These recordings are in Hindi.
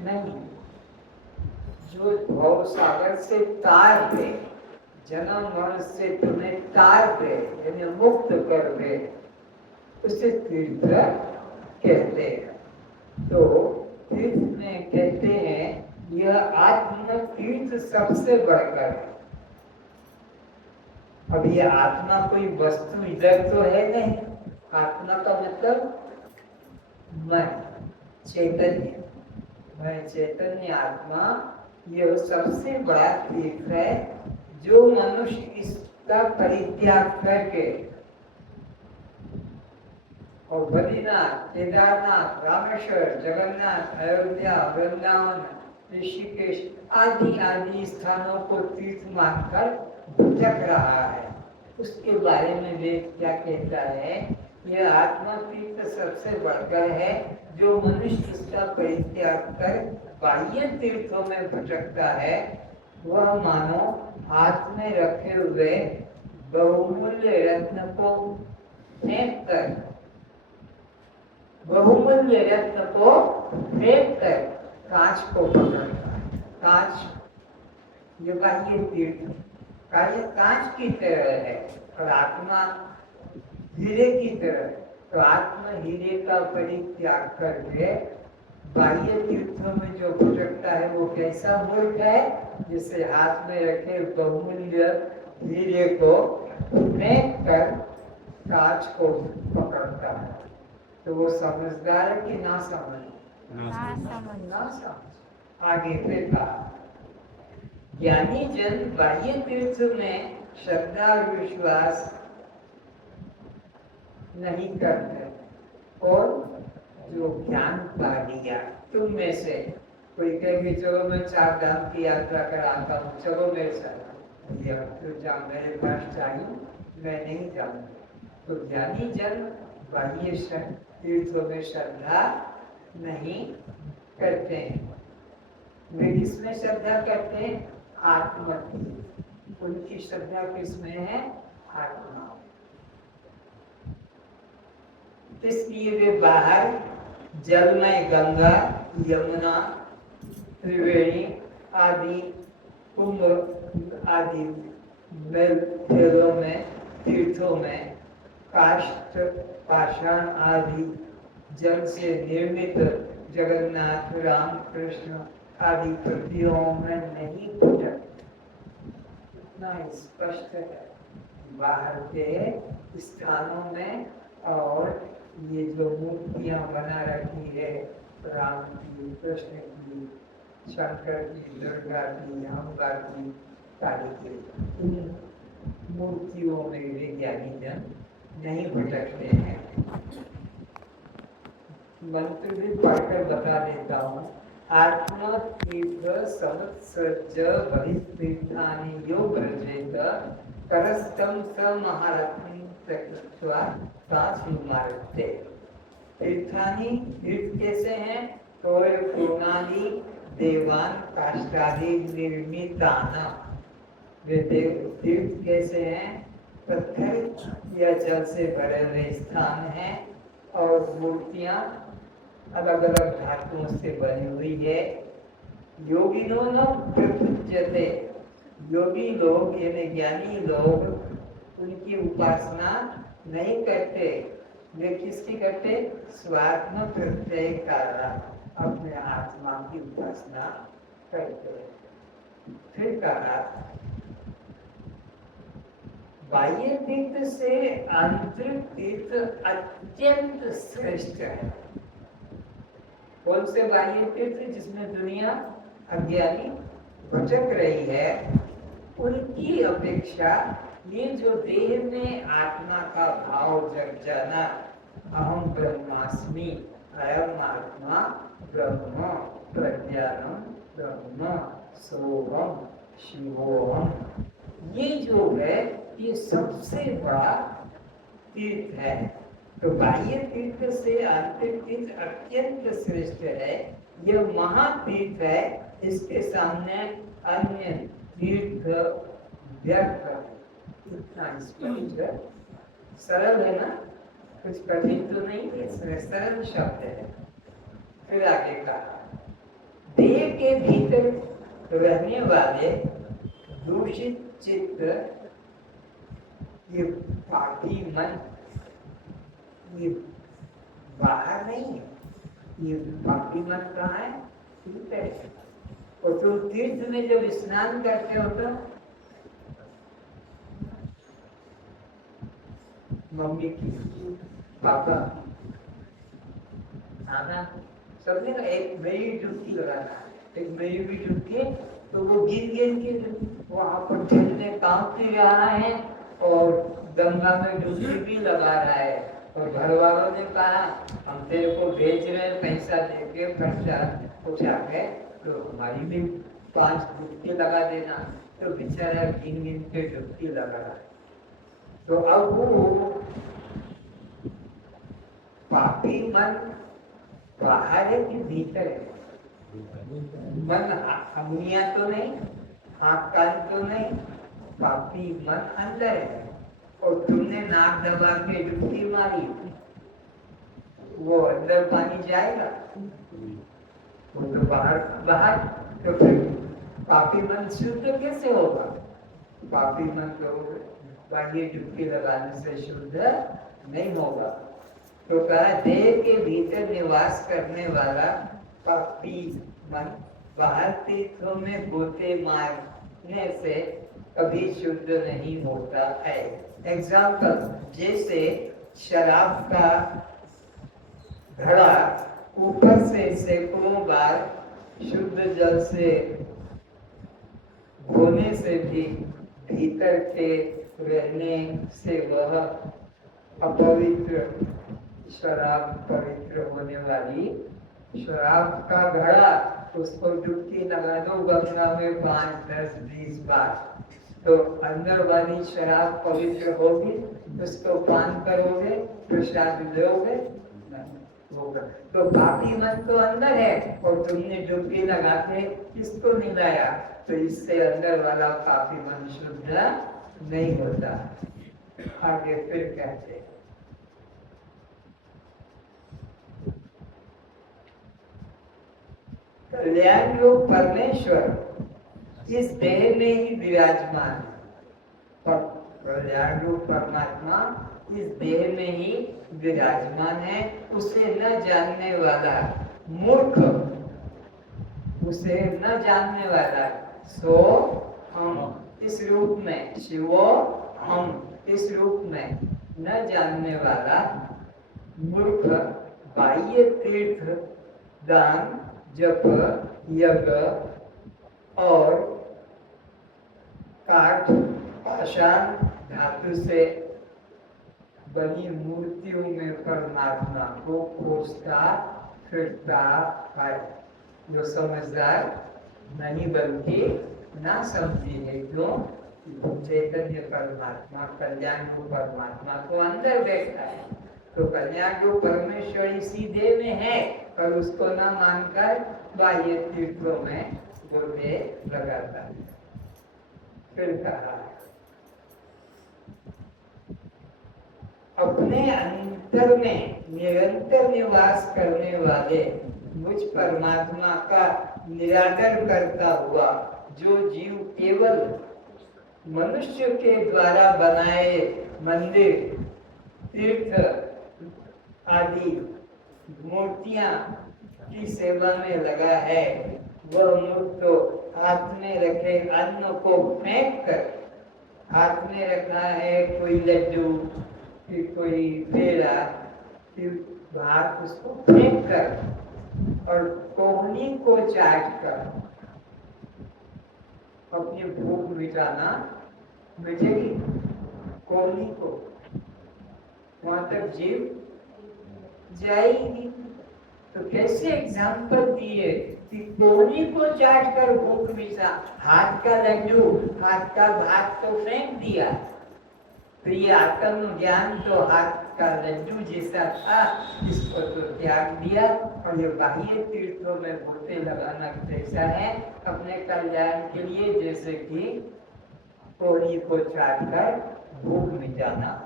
नहीं, जो भव सागर से तार दे, जन्म मरण से तुम्हें तार दे, यानी मुक्त कर दे, उसे तीर्थ कहते हैं। तो तीर्थ में कहते हैं यह आत्म तीर्थ सबसे बढ़कर है। अब ये आत्मा कोई वस्तु इधर तो है नहीं, आत्मा का मतलब मैं, चैतन्य, मैं चैतन्य आत्मा, यह सबसे बड़ा तीर्थ है जो मनुष्य इसका परित्याग करके और बद्रीनाथ, केदारनाथ, रामेश्वर, जगन्नाथ, अयोध्या, वृंदावन, ऋषिकेश आदि आदि स्थानों को तीर्थ मानकर भटक रहा है, उसके बारे में वेद क्या कहता है? यह आत्मा तीर्थ सबसे बढ़कर है जो मनुष्य उसका परित्याग कर बाह्य तीर्थों में भटकता है। वह मानो हाथ में रखे हुए बहुमूल्य रत्न को फेंक कर, बहुमूल्य रत्न को फेंक कर कांच को पकड़ता है। कांच ये बाह्य तीर्थ कार्य कांच की तरह है और आत्मा हीरे की तरह। तो आत्मा हीरे का परित्याग करके बाह्य तीर्थों में जो भटकता है वो कैसा मूर्ख है? जिसे हाथ में रखे बहुमूल्य हीरे को फेंक कर कांच को पकड़ता है। तो वो समझदार है कि ना समझ? ना समझ। आगे फिर कहा, ज्ञानी जन बाह्य तीर्थ में श्रद्धा और विश्वास नहीं करते, और जो ज्ञान पा लिया, तुम में से कोई कहेगी चलो मैं 4 धाम की यात्रा कराता हूँ, चलो मेरे साथ, ये तो जा मेरे पास चाहिए, मैं नहीं जाऊंगा। तो ज्ञानी जन बाह्य तीर्थों में श्रद्धा नहीं करते हैं। वे किसमें श्रद्धा करते हैं? आत्मा। उनकी श्रद्धा किसमें है? आत्मा। इसलिए वे बाहर जल में गंगा, यमुना, त्रिवेणी आदि कुंभ आदि मेलों में, तीर्थों में काष्ठ, पाषाण आदि जल से निर्मित जगन्नाथ, राम, कृष्ण आदि कृतियों में नहीं भटकते। इतना स्पष्ट है। बाहर के स्थानों में और ये जो मूर्तियां बना रखी है, राम की, कृष्ण की, शंकर की, दुर्गा की, अम्बा की, काली की, इन मूर्तियों में विज्ञानी जन नहीं भटकते हैं। मंत्र भी पढ़कर बता देता हूँ। आत्मा तीर्थ समुत्सृज बहिस्तीर्थानि यो व्रजेत करस्तम स महारथं त्यक्त्वा तासुमार्ते। तीर्थानि तीर्थ कैसे हैं? तोय पूर्णादि देवान काष्ठादि निर्मिताना। वे तीर्थ कैसे हैं? पत्थर या जल से भरे हुए स्थान हैं और मूर्तियां अलग अलग धातुओं से बनी हुई है। योगिनो न प्रपूज्यते, योगी लोग यानी ज्ञानी लोग उनकी उपासना नहीं करते। वे किसकी करते? स्वात्म प्रत्यय कारण अपने आत्मा की उपासना करते। फिर कहा, बाह्य तीर्थ से आंतरिक तीर्थ अत्यंत श्रेष्ठ है। कौन से बाह्य तीर्थ? जिसमें दुनिया अज्ञानी भटक रही है, उनकी अपेक्षा ये जो देह में आत्मा का भाव जग जाना, अहम ब्रह्मास्मि, अयम आत्मा ब्रह्म, प्रज्ञानम ब्रह्म, सोहम शिवोहम, ये जो है ये सबसे बड़ा तीर्थ है। तो बाह्य तीर्थ से आंतरिक तीर्थ अत्यंत श्रेष्ठ है। यह महातीर्थ है, इसके सामने अन्य तीर्थ व्यर्थ। इतना स्पष्ट, सरल है ना, कुछ कठिन तो नहीं है, इसमें सरल शब्द है। फिर आगे कहा, देह के भीतर रहने वाले दूषित चित्त, ये पापी मन, ये बाहर नहीं है, ये पापी मन कहाँ है? भीतर है। और तुम तीर्थ में जब स्नान करते हो तो मम्मी की, पापा, नाना, सबने ना एक नई डुबकी लगाना, एक नई भी डुबकी, तो वो गिन गिन के वहां पर ठंडे कांपते आ रहा है और गंगा में डुबकी भी लगा रहा है। और घर वालों ने कहा, हम तेरे को भेज रहे हैं पैसा देके, खर्चा उठा के, तो हमारी भी 5 डुबकी लगा देना। तो बेचारा गिन गिन के डुबकी लगा रहा है। तो अब वो पापी मन बाहर है कि भीतर है? मन अग्निया तो नहीं, आँख कान तो नहीं, पापी मन अंदर है। और तुमने नाक दबा के डुबकी मारी, वो अंदर पानी जाएगा? वो तो बाहर बाहर। तो फिर पापी मन शुद्ध कैसे होगा? पापी मन तो बाहर डुबकी लगाने से शुद्ध नहीं होगा। तो कहा, देह के भीतर निवास करने वाला पापी मन बाहर तीर्थों में गोते मारने से कभी शुद्ध नहीं होता है। एग्जाम्पल, जैसे शराब का घड़ा ऊपर से सैकड़ों बार शुद्ध जल से धोने से भी भीतर के रहने से वह अपवित्र, शराब पवित्र होने वाली शराब का घड़ा, उसको डुबकी लगा दो गंगा में 5, 10, 20 बार, तो अंदर वाली शराब पवित्र होगी। उसको पान करोगे, प्रसाद दोगे, होगा। तो पापी मन तो अंदर है और तुमने डुबकी लगा के इसको मिलाया, तो इससे अंदर वाला पापी मन शुद्ध नहीं होता। आगे फिर कहते, कल्याण रूप परमेश्वर इस देह में ही विराजमान है। कल्याण रूप परमात्मा इस देह में ही विराजमान है। उसे न जानने वाला मूर्ख, उसे न जानने वाला, सो हम इस रूप में, शिवो हम इस रूप में न जानने वाला मूर्ख बाह्य तीर्थ, दान, जप, यज्ञ और काठ, पाषाण, धातु से बनी मूर्तियों में परमात्मा को खोजता फिरता है। जो समझदार नहीं बल्कि ना समझी है, क्यों? चैतन्य परमात्मा, कल्याण रूप परमात्मा को अंदर बैठा है। तो कल्याण रूप परमेश्वर इसी देह में है, पर उसको न मानकर बाह्य तीर्थों में गोते लगाता है। फिर कहा, अपने अंतर में निरंतर निवास करने वाले मुझ परमात्मा का निरादर करता हुआ जो जीव केवल मनुष्य के द्वारा बनाए मंदिर, तीर्थ आदि मूर्तियां की सेवा में लगा है, वह मूर्ख तो हाथ में रखे अन्न को फेंक कर, हाथ में रखा है कोई लड्डू, फिर कोई पेड़ा, फिर भात, उसको फेंक कर और कोहनी को चाट कर अपनी भूख मिटाना मिटेगी? कोहनी को वहां तक जीव जाएगी। तो कैसे एग्जाम्पल दिए कि कोहनी को चाट कर भूख मिटा, हाथ का लड्डू, हाथ का भात तो फेंक दिया। तो ये आत्म ज्ञान तो हाथ का लड्डू जैसा था, इसको तो त्याग दिया। और ये बाह्य तीर्थों में गोते लगाना कैसा है? अपने कल्याण के लिए, जैसे कि कोहनी को चाट कर भूख मिटाना।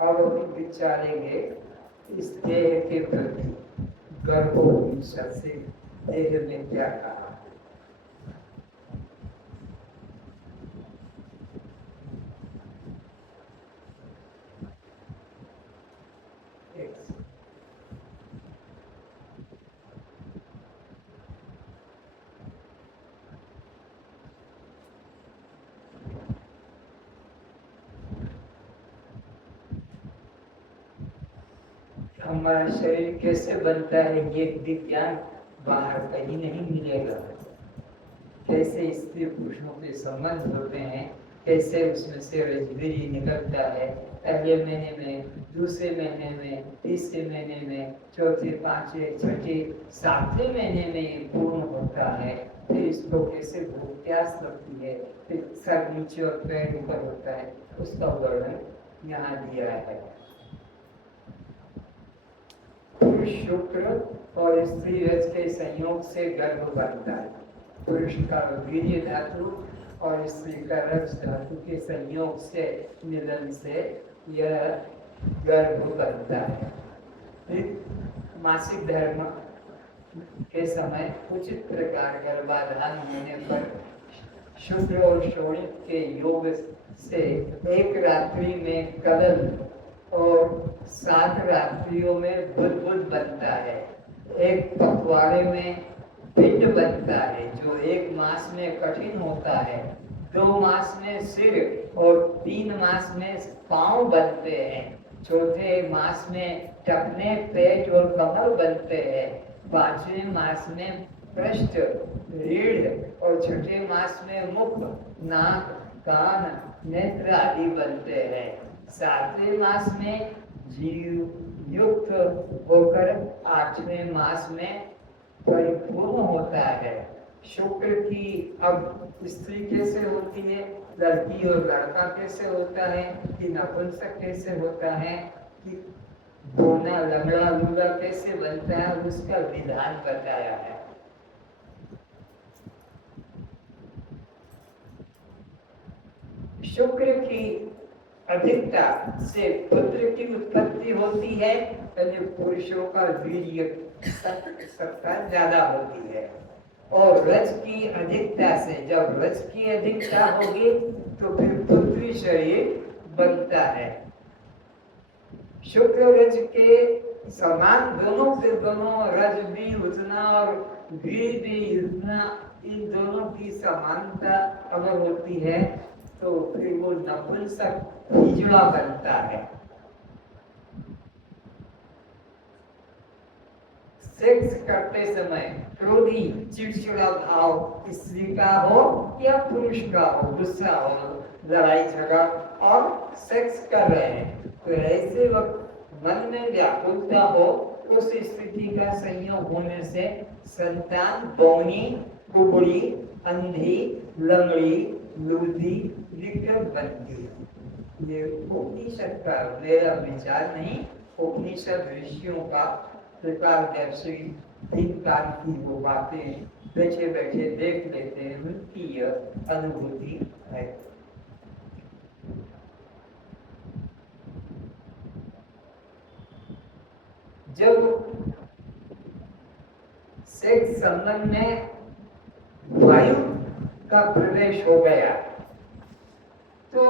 और विचारेंगे इस देह के प्रति गर्भोपनिषद से देह में क्या कहा। हमारा शरीर कैसे बनता है ये विज्ञान बाहर कहीं नहीं मिलेगा। कैसे स्त्री पुरुषों के संबंध होते हैं, कैसे उसमें से रजबीरी निकलता है, पहले महीने में, दूसरे महीने में, तीसरे महीने में, चौथे, पांचवे, छठे, सातवें महीने में ये पूर्ण होता है। फिर इसको कैसे भूख प्यास लगती है, फिर सर नीचे और पैर ऊपर होता है, उसका वर्णन यहाँ दिया है। पुरुष शुक्र और स्त्री रज के संयोग से गर्भ बनता है। पुरुष का वीर्य धातु और स्त्री का रज धातु के संयोग से मिलन से यह गर्भ बनता है। फिर मासिक धर्म के समय उचित प्रकार गर्भाधान होने पर शुक्र और शोणित के योग से एक रात्रि में कलल और 7 रात्रियों में बुध बनता है। एक पखवाड़े में पिंड बनता है जो 1 मास में कठिन होता है, 2 मास में सिर और 3 मास में पांव बनते हैं, चौथे मास में टखने, पेट और कमर बनते हैं, 5वें मास में पृष्ठ, रीढ़ और छठे मास में मुख, नाक, कान, नेत्र आदि बनते हैं। 7वें मास में जीव युक्त होकर 8वें मास में परिपूर्ण होता है। शुक्र की अब स्त्री कैसे होती है, लड़की और लड़का कैसे होता है, कि नपुंसक कैसे होता है, कि बोना लंगड़ा लूला कैसे बनता है, उसका विधान बताया है। शुक्र की अधिकता से पुत्र की उत्पत्ति होती है, तो पुरुषों का वीर्य सत्ता ज्यादा होती है। और रज की अधिकता से, जब रज की अधिकता होगी तो फिर पृथ्वी शरीर बनता है। शुक्र रज के समान दोनों से दोनों, रज भी उतना और वीर भी उतना, इन दोनों की समानता अगर होती है तो फिर वो नपुंसक हिजड़ा बनता है। सेक्स करते समय क्रोधी चिड़चिड़ा भाव स्त्री का हो या पुरुष का हो, गुस्सा हो, लड़ाई झगड़ा और सेक्स कर रहे हैं, तो ऐसे वक्त मन में व्याकुलता हो, उस स्थिति का संयोग होने से संतान बौनी, कुबड़ी, अंधी, लंगड़ी, लूधी, विकृत बनती है। ये उपनिषद का मेरा विचार नहीं, उपनिषद ऋषियों का प्रकार दर्शी 3 काल की वो बातें बैठे बैठे देख लेते हैं, उनकी यह अनुभूति है। जब सेक्स संबंध में वायु का प्रवेश हो गया तो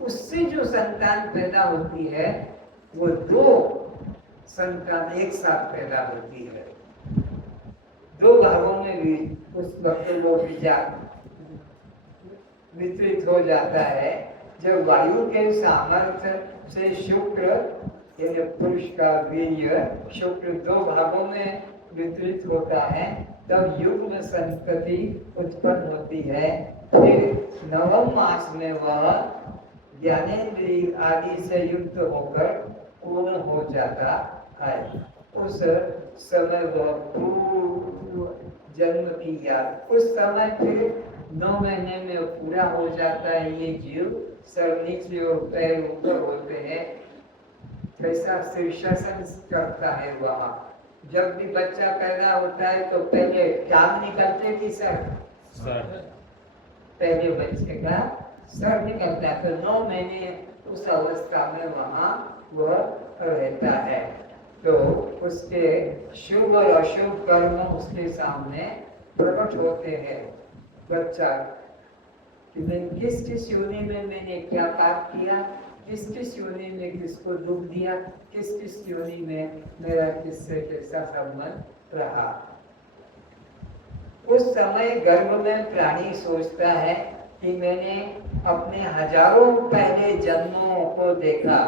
उससे जो संतान पैदा होती है वो 2 संतान एक साथ पैदा होती है। 2 भागों में भी उस वक्त वो विचार वितरित हो जाता है। जब वायु के सामर्थ्य से शुक्र यानी पुरुष का वीर्य शुक्र 2 भागों में वितरित होता है, तब युग्म संतति उत्पन्न होती है। फिर 9वें मास में वह ज्ञानेंद्रिय आदि से युक्त होकर पूर्ण हो जाता है। उस समय वह पूर्व जन्म की याद, उस समय फिर 9 महीने में पूरा हो जाता है। ये जीव सर नीचे और पैर ऊपर होते हैं, कैसा शीर्षासन करता है वहाँ। जब भी बच्चा पैदा होता है तो पहले टांग निकलते कि सर, पहले बच्चे का सर निकलता है। तो 9 महीने उस अवस्था में वहाँ वह रहता है। तो उसके शुभ और अशुभ कर्म उसके सामने प्रकट होते हैं। बच्चा किस किस योनि में मैंने क्या पाप किया, किस किस योनि में किसको दुख दिया, किस किस योनि में मेरा किससे कैसा संबंध रहा। उस समय गर्भ में प्राणी सोचता है कि मैंने अपने हजारों पहले जन्मों को देखा,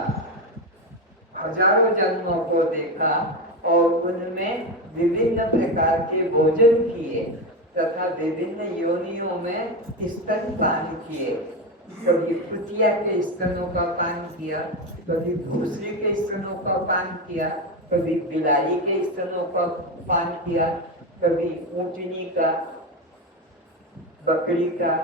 हजारों जन्मों को देखा और उनमें विभिन्न प्रकार के भोजन किए तथा विभिन्न योनियों में स्तनपान किए। कभी कुतिया के स्तनों का पान किया, कभी भूसरी के स्तनों का पान किया, कभी बिलाली के स्तनों का पान किया, कभी ऊँटनी का, बकरी का,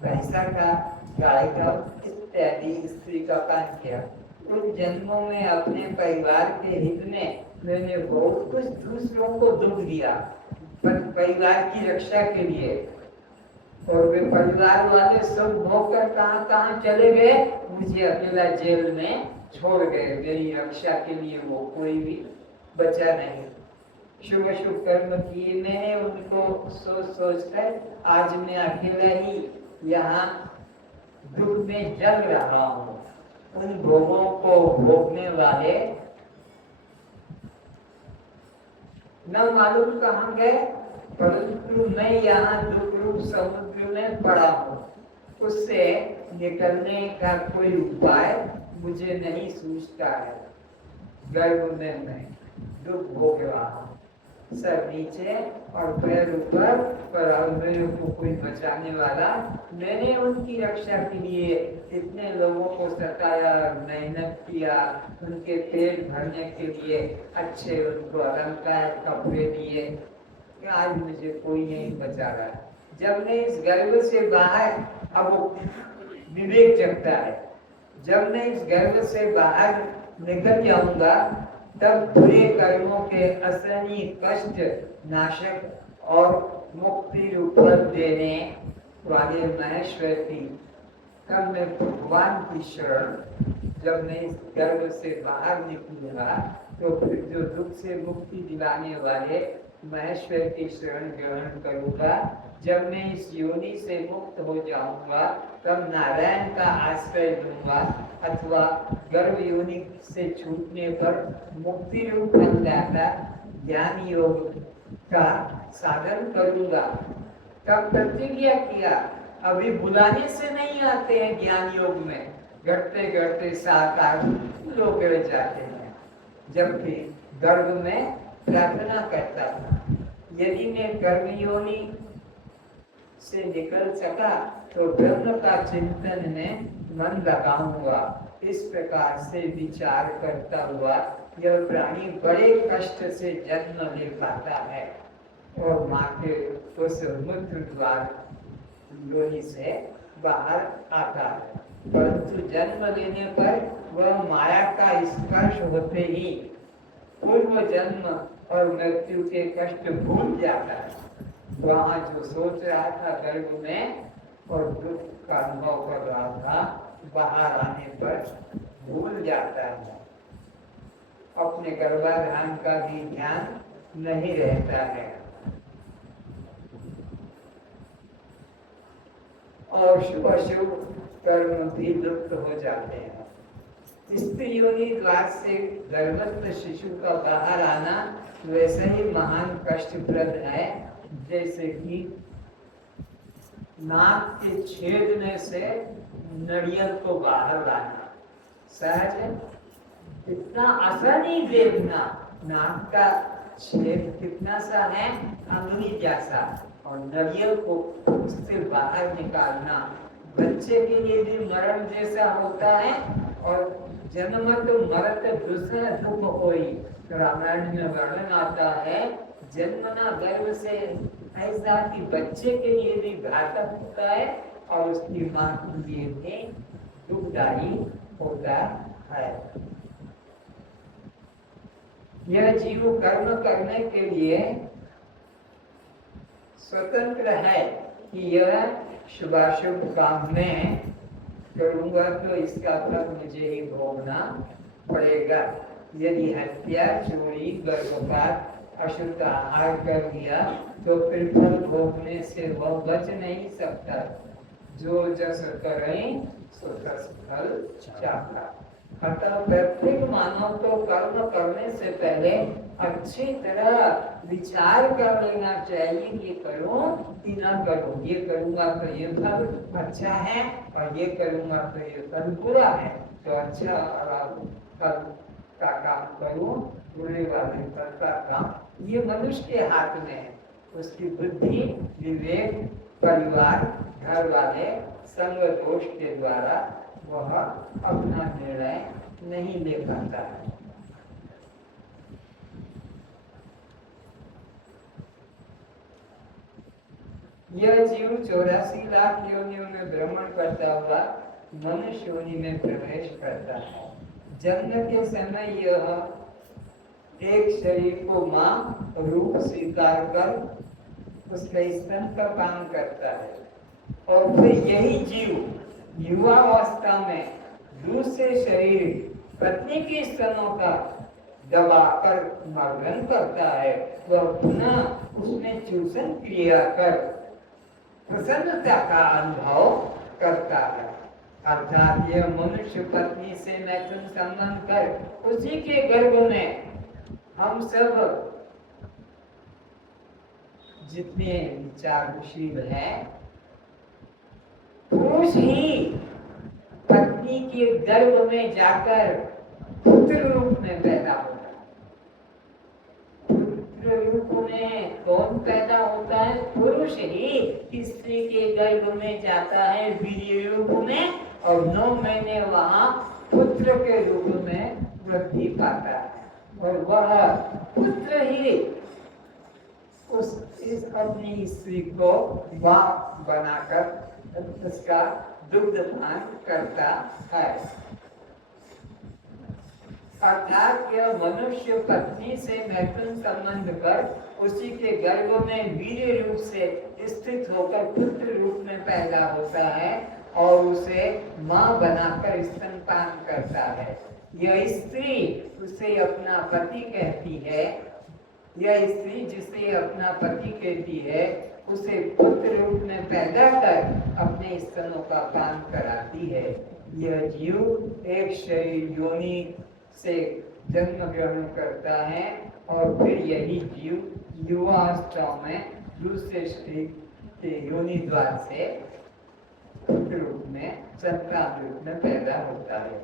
भैंसा का, गाय का इत्यादि स्त्री का पान किया। उन जन्मों में अपने परिवार के हित में मैंने बहुत कुछ दूसरों को दुख दिया, पर परिवार की रक्षा के लिए। और वे परिवार वाले सब नौकर कहाँ कहाँ चले गए, मुझे अकेला जेल में छोड़ गए। मेरी रक्षा के लिए वो कोई भी बचा नहीं। शुभ शुभ कर्म किए मैंने, उनको सोच सोच कर आज मैं अकेला ही यहाँ दुख में जल रहा हूँ। उन भोगों को भोगने वाले न मालूम कहाँ गए, परंतु मैं यहाँ दुख रूप समुद्र में पड़ा हूँ। उससे निकलने का कोई उपाय मुझे नहीं सूझता है। गर्भ में मैं दुख भोग रहा हूँ, सर नीचे और पैर ऊपर, पर मेरे को कोई बचाने वाला। मैंने उनकी रक्षा के लिए इतने लोगों को सताया, मेहनत किया, उनके पेट भरने के लिए अच्छे उनको अलंकार कपड़े दिए, कि आज मुझे कोई नहीं बचा रहा। जब मैं इस गर्भ से बाहर, अब विवेक जगता है, जब मैं इस गर्भ से बाहर निकल जाऊंगा तब बुरे कर्मों के असहनीय कष्ट नाशक और मुक्ति रूप देने वाले महेश्वर की, तब मैं भगवान की शरण, जब मैं इस गर्भ से बाहर निकलूंगा तो फिर जो दुख से मुक्ति दिलाने वाले महेश्वर की शरण ग्रहण करूंगा। जब मैं इस योनि से मुक्त हो जाऊंगा तब नारायण का आश्रय लूंगा, अथवा गर्भ योनि से छूटने पर मुक्ति रूप अन्नदाता ज्ञान योग का साधन करूंगा। तब प्रतिज्ञा किया, अभी बुलाने से नहीं आते हैं ज्ञान योग में, घटते घटते 7-8 लोग रह जाते हैं। जबकि गर्भ में प्रार्थना करता था, यदि मैं गर्भ योनि से निकल सका तो ब्रह्म का चिंतन में मन लगाऊंगा। इस प्रकार से विचार करता हुआ यह प्राणी बड़े कष्ट से जन्म ले पाता है और माँ के उस मूत्र द्वार योनि से बाहर आता है। परंतु जन्म लेने पर वह माया का स्पर्श होते ही पूर्व जन्म और मृत्यु के कष्ट भूल जाता है। वहाँ जो सोच रहा था गर्भ में और दुख का अनुभव कर रहा था, बाहर आने पर भूल जाता है। अपने गर्भाधान का भी ध्यान नहीं रहता है और शुभ अशुभ कर्म भी लुप्त हो जाते हैं। स्त्री योनि द्वार से गर्भस्थ शिशु का बाहर आना वैसे ही महान कष्टप्रद है जैसे कि नाक के छेदने से नारियल को बाहर लाना। सहज है, इतना आसानी देखना, नाक का छेद कितना सा है, अंगुली जैसा, और नारियल को उससे बाहर निकालना बच्चे के लिए भी मरण जैसा होता है। और जन्मत मरत दूसरा दुख होई, रामायण में वर्णन आता है, जन्मना गर्भ से ऐसा कि बच्चे के लिए भी घातक होता है और उसकी मां के लिए भी दुखदायी होता है। यह जीव कर्म करने के लिए स्वतंत्र है कि यह शुभाशुभ काम में करूंगा तो इसका फल मुझे ही भोगना पड़ेगा। यदि हत्या, चोरी, गर्भपात, अशुद्ध आहार कर लिया तो फिर फल भोगने से वह बच नहीं सकता। जो जस करें सो तस फल चाहा। अतः प्रत्येक मानव को कर्म करने से पहले अच्छी तरह विचार कर लेना चाहिए, ये करूं कि ना करूं, ये करूंगा तो ये फल अच्छा है और ये करूंगा तो ये फल बुरा है। तो अच्छा फल का काम करूं, बुरे वाले फल का काम, ये मनुष्य के हाथ में है। उसकी बुद्धि, विवेक, परिवार, घर वाले, संग दोष के द्वारा वह अपना निर्णय नहीं ले पाता है। यह जीव 84 लाख योनियों में भ्रमण करता हुआ मनुष्य योनि में प्रवेश करता है। जन्म के समय यह एक शरीर को मां रूप स्वीकार कर उसके स्तन का काम करता है और फिर यही जीव युवावस्था में दूसरे शरीर पत्नी के स्तनों का दबाकर मर्दन करता है। वह पुनः उसमें चूषण क्रिया कर प्रसन्नता का अनुभव करता है। अर्थात यह मनुष्य पत्नी से मैथुन संबंध कर उसी के गर्भ में हम सब जितने विचारशील हैं, पुरुष ही पत्नी के गर्भ में जाकर पुत्र रूप में पैदा होता है। पुत्र रूप में कौन पैदा होता है? पुरुष ही स्त्री के गर्भ में जाता है वीर्य रूप में और 9 महीने वहां पुत्र के रूप में वृद्धि पाता है और वह पुत्र ही इस अपनी स्त्री को मां बनाकर उसका दुग्ध पान करता है। अर्थात यह मनुष्य पत्नी से मैथुन संबंध कर उसी के गर्भ में वीर्य रूप से स्थित होकर पुत्र रूप में पैदा होता है और उसे मां बनाकर स्तनपान करता है। यह स्त्री उसे अपना पति कहती है, यह स्त्री जिसे अपना पति कहती है उसे पुत्र रूप में पैदा कर अपने स्तनों का पान कराती है। यह जीव एक शरीर योनि से जन्म ग्रहण करता है और फिर यही जीव युवावस्था में दूसरे शरीर के योनि द्वार से पुत्र रूप में, संतान रूप में पैदा होता है।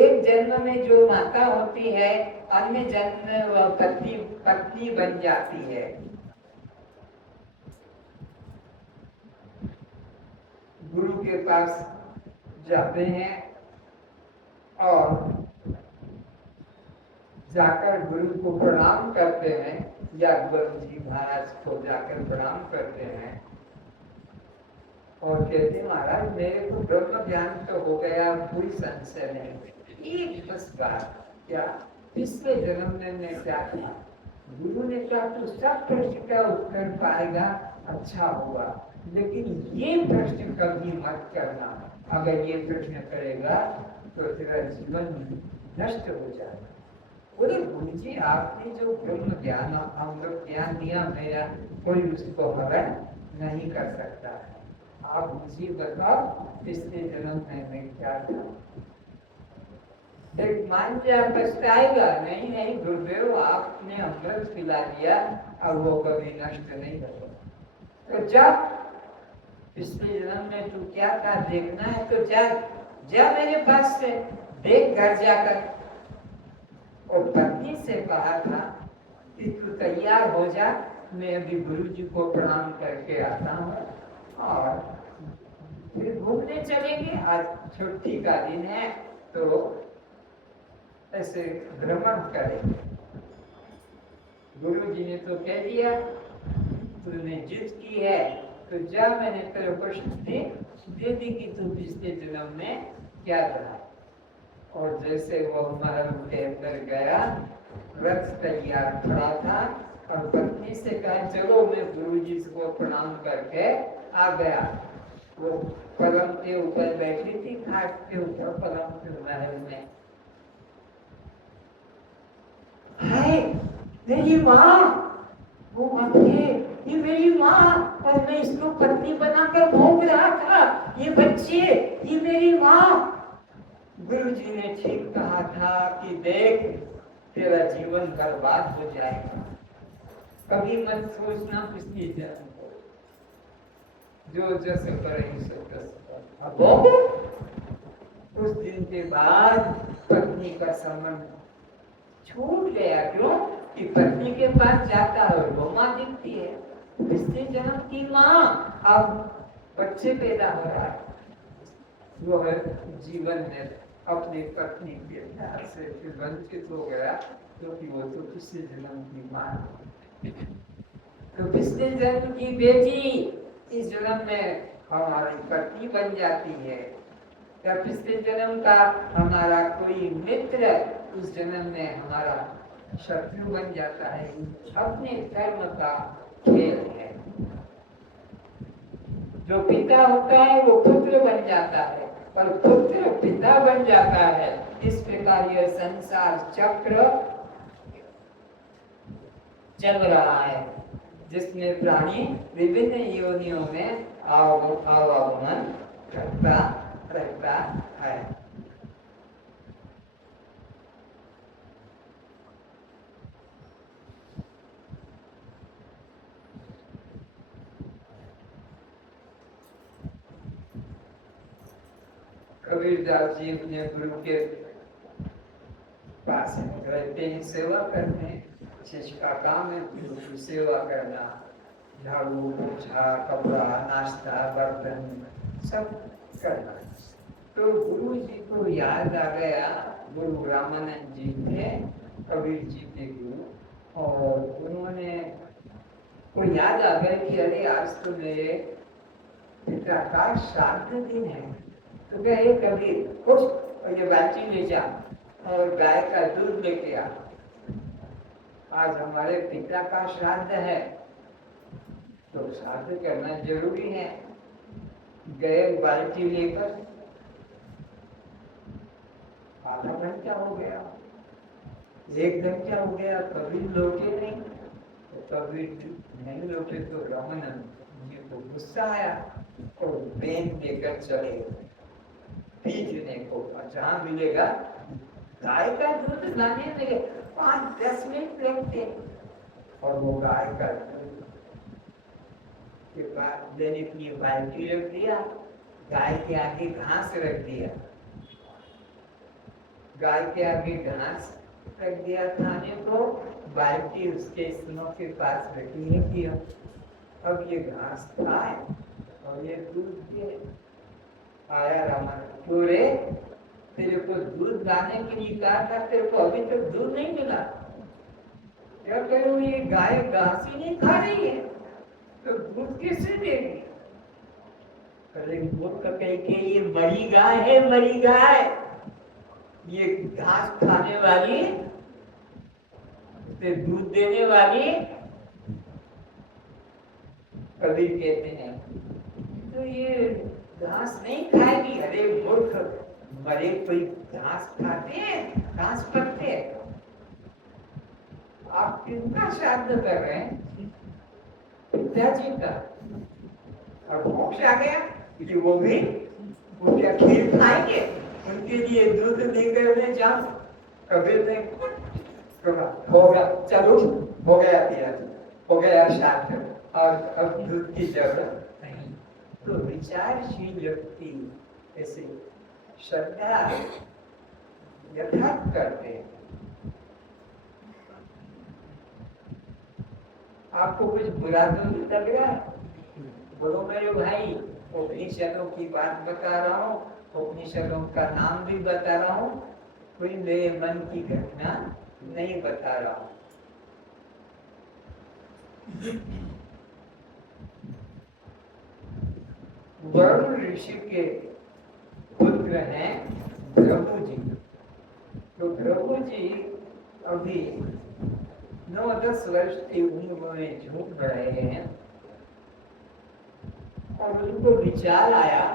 एक जन्म में जो माता होती है अन्य जन्म में वह पत्नी बन जाती है। गुरु के पास जाते हैं और जाकर गुरु को प्रणाम करते हैं या गुरु जी महाराज को जाकर प्रणाम करते हैं और कहते महाराज मेरे को ब्रह्म ज्ञान तो हो गया, कोई संशय नहीं। एक बस बात, क्या पिछले जन्म में मैं क्या था? गुरु ने कहा तो सब प्रश्न का उत्तर पाएगा, अच्छा होगा, लेकिन ये प्रश्न कभी मत करना। अगर ये प्रश्न करेगा तो तेरा जीवन नष्ट हो जाएगा। बोले गुरु जी आपने जो ब्रह्म ज्ञान अमृत ज्ञान दिया मेरा कोई उसको हरण नहीं कर सकता है। आप मुझे बताओ पिछले जन्म में मैं क्या था? एक मान जा पछताएगा, नहीं नहीं गुरुदेव आपने अमृत पिला दिया, अब वो कभी नष्ट नहीं होगा। तो जब पिछले जन्म में तू क्या था देखना है तो जा मेरे पास से देख घर जाकर। और पत्नी से कहा था कि तू तैयार हो जा, मैं अभी गुरु जी को प्रणाम करके आता हूँ और फिर घूमने चलेंगे। आज छुट्टी का दिन है तो ऐसे भ्रमण करेंगे। गुरु जी ने तो कह दिया तूने जिद की है तो जा, मैंने तेरे को शक्ति दे दी कि तू पिछले जन्म में क्या था। और जैसे वो महल के अंदर गया, रथ तैयार खड़ा था और पत्नी से कहा चलो मैं गुरु जी को प्रणाम करके आ गया। वो पलंग के ऊपर बैठी थी, घाट के ऊपर पलंग के महल में। हाय मेरी माँ, वो बच्चे, ये मेरी माँ, और मैं इसको पत्नी बनाकर भोग रहा था, ये बच्चे, ये मेरी माँ। गुरु जी ने ठीक कहा था कि देख, तेरा जीवन बर्बाद हो जाएगा, कभी मत सोचना पिछली जन्म को, जो जस करे सो तस कर। अब उस दिन के बाद पत्नी का संबंध छूट गया। क्यों? कि पत्नी के पास जाता है वो माँ दिखती है, पिछले जन्म की माँ, अब बच्चे पैदा हो रहा है, वो है जीवन में अपनी पत्नी के प्यार से वंचित हो गया, क्योंकि वो तो पिछले जन्म की माँ। तो पिछले जन्म की बेटी इस जन्म में हमारी पत्नी बन जाती है, या पिछले जन्म का हमारा कोई मित्र उस जन्म में हमारा शत्रु बन जाता है। अपने कर्म का खेल है। जो पिता होता है वो पुत्र बन जाता है, और पुत्र पिता बन जाता है। इस प्रकार यह संसार चक्र चल रहा है, जिसमें प्राणी विभिन्न योनियों में आवागमन करता रहता है। कबीरदास जी अपने गुरु के पास रहते हैं, सेवा करते हैं। शिष्य का काम है गुरु की सेवा करना, झाड़ू पोछा कपड़ा नाश्ता बर्तन सब करना। तो गुरु जी को याद आ गया, गुरु रामानंद जी थे कबीर जी के गुरु, और उन्होंने को याद आ गया कि अरे आज तो मेरे पिता का श्राद्ध दिन है। तो कहे कबीर उठ और ये बाल्टी ले जा और गाय का दूध लेके आ, आज हमारे पिता का श्राद्ध है, तो श्राद्ध करना जरूरी है। गए बाल्टी लेकर, आधा घंटा हो गया, 1 घंटा हो गया, कभी लौटे नहीं। तो कभी नहीं लौटे तो रामानंद जी को गुस्सा आया और बेन लेकर चले पीटने को। जहाँ मिलेगा गाय का दूध लाने में 5-10 मिनट लगते, और वो गाय का दूध के बाद देने के लिए बाल्टी रख दिया, गाय के आगे घास रख दिया, गाय के आगे घास रख दिया खाने को, बाल्टी उसके स्तनों के पास रखी है किया। अब ये घास खाए और ये दूध पिए। आया रामन, पूरे तेरे को दूध लाने के लिए कहा था, तेरे को अभी तक दूध नहीं मिला, क्या करूं? ये गाय घास ही नहीं खा रही है तो दूध कैसे देगी? अरे मूर्ख कह के ये मरी गाय है, मरी गाय, ये घास खाने वाली, उसे दूध देने वाली। कभी कहते हैं तो ये घास नहीं खाएगी। अरे मूर्ख, मरे कोई घास खाते हैं? घास पत्ते। आप कितना श्राद्ध कर रहे हैं? पिताजी का। और मोक्ष आ गया कि वो भी उनका खीर खाएंगे, उनके लिए दूध लेकर मैं जाऊं। कबीर ने होगा, चलो हो गया पिया, हो गया श्राद्ध, और अब दूध की जरूरत नहीं। तो विचारशील व्यक्ति ऐसे श्रद्धा यथार्थ करते हैं। आपको कुछ बुरा तो नहीं लग रहा? बोलो मेरे भाई, उपनिषदों की बात बता रहा हूँ, उपनिषदों का नाम भी बता रहा हूँ, कोई मेरे मन की घटना नहीं बता रहा हूँ। वरुण ऋषि के पुत्र हैं भृगु जी। तो भृगु जी अभी 9-10 वर्ष की उम्र में झूम रहे हैं, और उनको विचार आया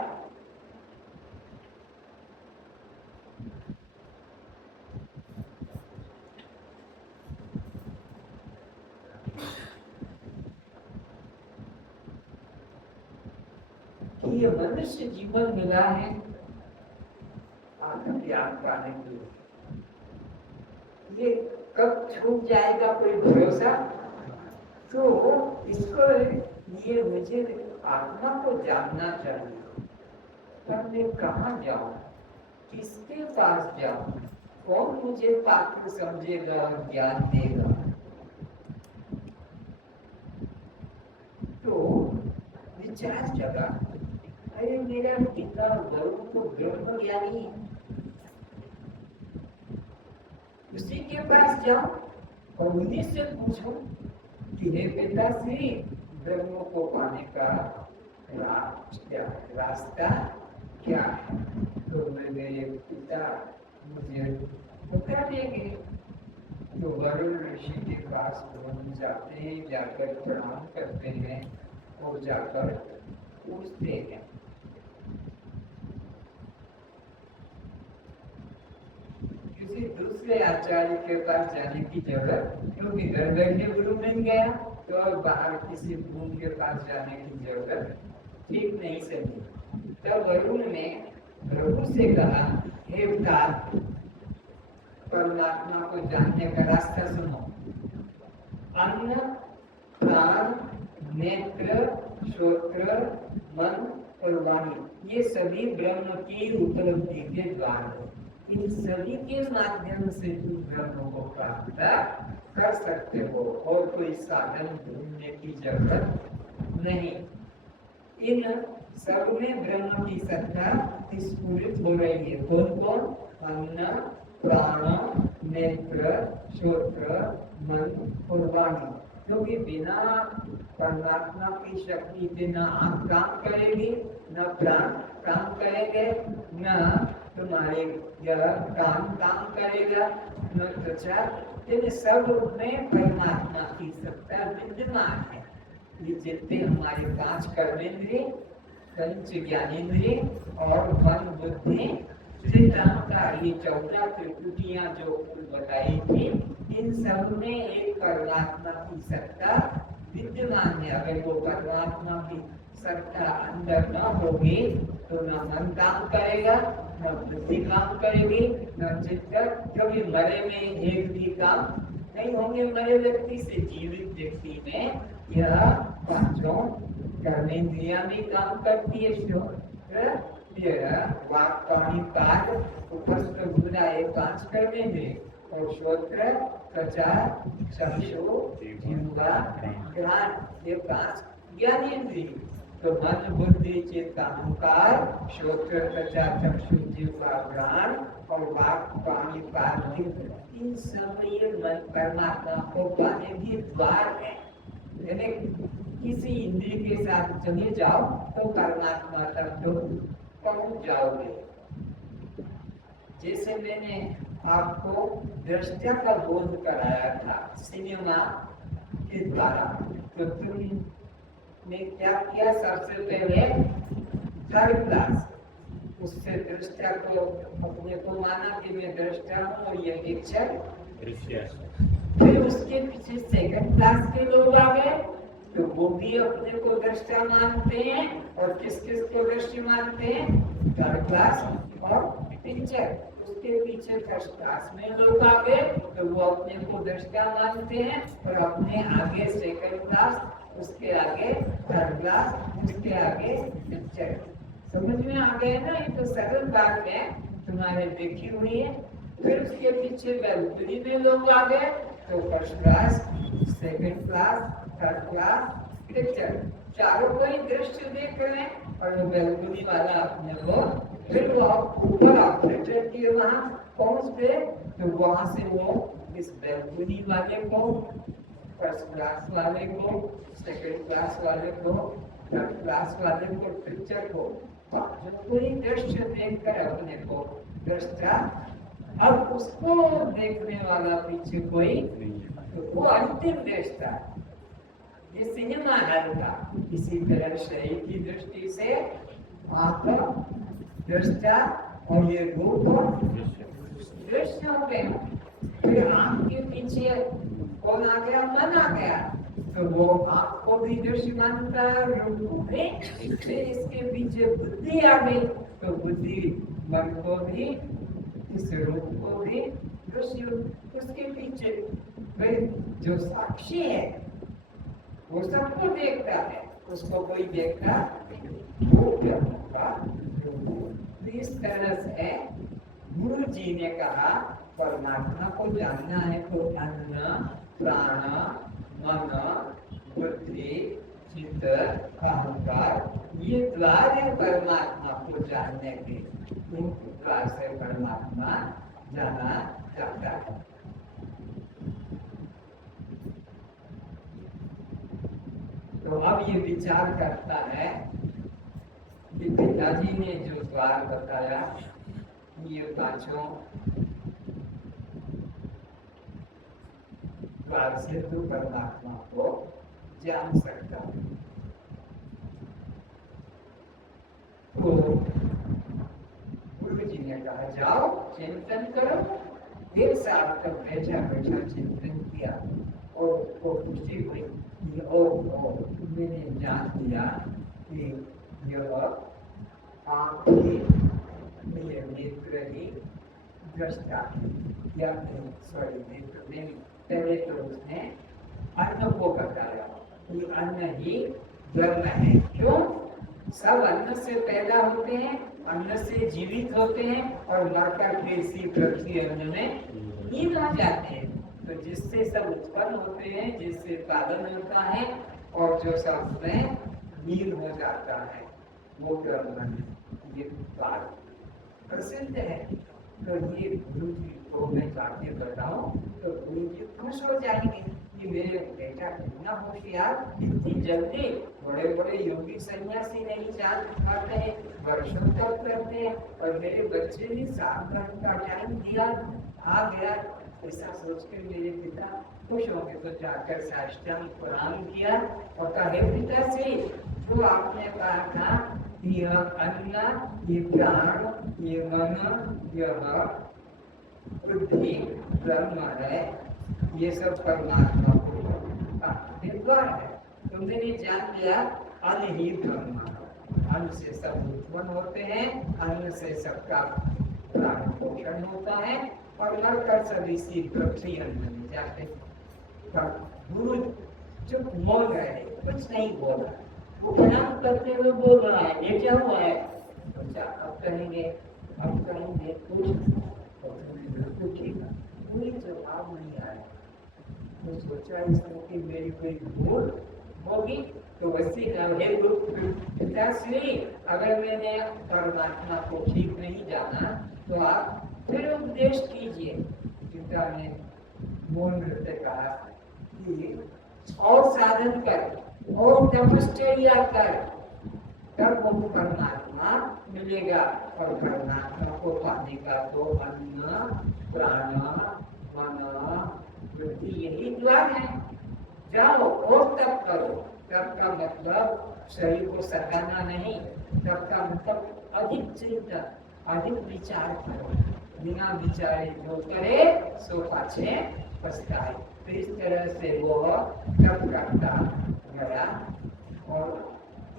कि ये मनुष्य जीवन मिला है आत्मज्ञान पाने के लिए, ये कब छूट जाएगा कोई भरोसा। तो इसको ये मुझे आत्मा को जानना चाहिए, पर मैं कहाँ जाऊं, किसके पास जाऊं, कौन मुझे पात्र समझेगा और ज्ञान देगा। तो विचार जगा, अरे मेरा पिता वरुण तो ब्रह्म ज्ञानी, उसी के पास जाऊं और उन्हीं से पूछूं कि हे पिताश्री, ब्रह्म को पाने का रास्ता क्या है। तो मेरे पिता मुझे बता देंगे। तो वरुण ऋषि के पास दोनों जाते हैं, जाकर प्रणाम करते हैं और जाकर पूछते हैं। किसी दूसरे आचार्य के पास जाने की जरूरत, क्योंकि घर बैठे गुरु मिल गया, तो अब बाहर किसी गुरु के पास जाने की जरूरत ठीक नहीं समझी। तब वरुण ने प्रभु से कहा, हे पिता, परमात्मा को जानने का रास्ता सुनो। अन्न, प्राण, नेत्र, श्रोत्र, मन और वाणी, ये सभी ब्रह्म की उपलब्धि के द्वार है। इन सभी के माध्यम से तुम ब्रह्म को प्राप्त कर सकते हो और कोई साधन ढूंढने की जरूरत नहीं। इन सब में ब्रह्म की सत्ता स्फुरित हो रही है। कौन कौन? अन्न, प्राण, नेत्र, श्रोत्र, मन और वाणी। क्योंकि बिना परमात्मा की शक्ति के न आंख काम करेगी, न प्राण काम करेंगे, न तुम्हारे कान काम करेगा, न त्वचा। इन सब में परमात्मा की सत्ता विद्यमान है। ये जितने हमारे 5 कर्मेंद्रिय, पंच ज्ञानेंद्रिय और मन बुद्धि चित्तांकार, ये 14 त्रिपुटियां जो बताई थी, इन सब में एक परमात्मा की सत्ता विद्यमान है। अगर वो परमात्मा की सत्ता अंदर न होगी तो न मन काम करेगा, न बुद्धि काम करेगी, न चित्त। क्योंकि मरे में एक भी काम नहीं होंगे। मरे व्यक्ति से जीवित व्यक्ति में यह 5 कर्मेंद्रियां भी काम करती है। वाक, पानी, पाद, उपस्थ, बुद्धि, ये 5 कर्मेंद्रिय और श्रोत्र, त्वचा, चक्षु, जिह्वा, घ्राण, ये 5 ज्ञानेंद्रिय। तो मन बुद्धि चित्त अहंकार, श्रोत्र, त्वचा, चक्षु, जिह्वा, घ्राण और वाक, पानी, पाद, इन सब ये मन परमात्मा को पाने के द्वार है। यानी किसी इंद्रिय के साथ चले जाओ तो परमात्मा तक तो पहुंच जाओगे। जैसे मैंने आपको दृष्टि का बोध कराया था सिनेमा के द्वारा, तो तुमने क्या किया? सबसे पहले 3rd क्लास उससे दृष्टि को अपने को माना कि मैं दृष्टा हूँ और ये इच्छा। फिर उसके पीछे 2nd क्लास के लोग आ गए, तो वो भी अपने को दृष्टा मानते हैं। और किस किस को दृष्टि मानते हैं? 3rd क्लास और टीचर। उसके पीछे 1st क्लास में लोग आ गए, तो वो अपने को दृष्टा मानते हैं और अपने आगे 2nd क्लास, उसके आगे 3rd क्लास, उसके आगे टीचर। समझ में आ गए ना? ये तो सरल बात है, तुम्हारे देखी हुई है। फिर उसके पीछे बैलकुनी में लोग आ गए, तो 1st class, 2nd class, 3rd class, teacher, चारों को ही दृष्टि देख रहे हैं। और वो बैलकुनी वाला अपने को, फिर वो ऊपर ऑपरेटर की वहां पहुंच गए, तो वहां से वो इस बैलकुनी वाले को, 1st क्लास वाले को, 2nd क्लास वाले को, 3rd क्लास वाले को, टीचर को, कोई दृश्य देखकर अपने को दृष्टा। अब उसको देखने वाला पीछे कोई, तो वो अंतिम दृष्टा। ये सिनेमा हॉल था। इसी तरह शरीर की दृष्टि से आंख दृष्टा और ये रूप दृश्य हो गए। फिर आंख के पीछे कौन आ गया? मन आ गया। तो वो आंख को भी दृश्य मानता है, रूप को भी। फिर इसके पीछे बुद्धि आ गई, तो बुद्धि मन को भी, इस रूप को भी दृश्य। उसके पीछे फिर जो साक्षी है वो सबको देखता है, उसको कोई देखता वो क्या होगा। तो इस तरह से गुरु जी ने कहा परमात्मा को जानना है तो अन्न प्राण मन बुद्धि चित्त अहंकार ये द्वार है परमात्मा को जानने के। इन द्वार से परमात्मा जाना जाता है। तो अब ये विचार करता है कि पिताजी ने जो द्वार बताया ये पांचों द्वार से तो परमात्मा को जान सकता है। तो गुरु जी ने कहा जाओ चिंतन करो। फिर साहब तक बैठा बैठा चिंतन किया और उसको खुशी हुई कि मैंने जान लिया कि यह आँख ही नेत्र ही दृष्टा या सॉरी नेत्र नहीं। पहले तो उसने अन्न को बताया कि अन्न ही ब्रह्म है। क्यों? सब अन्न से पैदा होते हैं, अन्न से जीवित होते हैं और मरकर फिर इसी पृथ्वी अन्न में लीन हो जाते हैं। तो जिससे सब उत्पन्न होते हैं, जिससे पालन होता है और जो सब में लीन हो जाता है वो ब्रह्म है। ये बात प्रसिद्ध है। तो ये गुरु जी को मैं जाके बताऊं तो गुरु जी खुश हो जाएंगे कि मेरे बेटा कितना होशियार, इतनी जल्दी। बड़े बड़े योगी सन्यासी नहीं जान पाते हैं, वर्षों तक करते हैं, और मेरे बच्चे ने 7 घंटा टाइम दिया, आ गया। ऐसा सोच कर मेरे पिता खुश हो गए। तो जाकर साष्टांग प्रणाम किया और कहे पिता से तो आपने कहा था यह अन्न, ये प्राण, ये मन, यह बुद्धि ब्रह्म है, ये सब परमात्मा को द्वार है। तो मैंने जान लिया अन्न ही ब्रह्म है। अन्न से सब उत्पन्न होते हैं, अन्न से सबका प्राण पोषण होता है और लड़कर सब इसी पृथ्वी अन्न में जाते हैं। गुरु चुप बोल रहे, कुछ नहीं बोला। वो प्रणाम करते हुए बोल रहा है ये क्या हुआ है? अब कहेंगे कुछ तो ठीक है, कोई जवाब नहीं आया। तो सोचा इसमें कि मेरी कोई भूल होगी। तो वैसे पिताश्री अगर मैंने परमात्मा को ठीक नहीं जाना तो आप फिर उपदेश कीजिए। पिता ने मौन रहते कहा कि और साधन कर और तपश्चर्या कर, तब वो परमात्मा मिलेगा। और परमात्मा को पाने का तो अन्न प्राण मन बुद्धि यही द्वार है। जाओ और तप करो। तप का मतलब शरीर को सताना नहीं, तप का मतलब अधिक चिंतन, अधिक विचार करो। बिना विचारे जो करे सो पाछे पछताए। तो इस तरह से वो तप करता गया और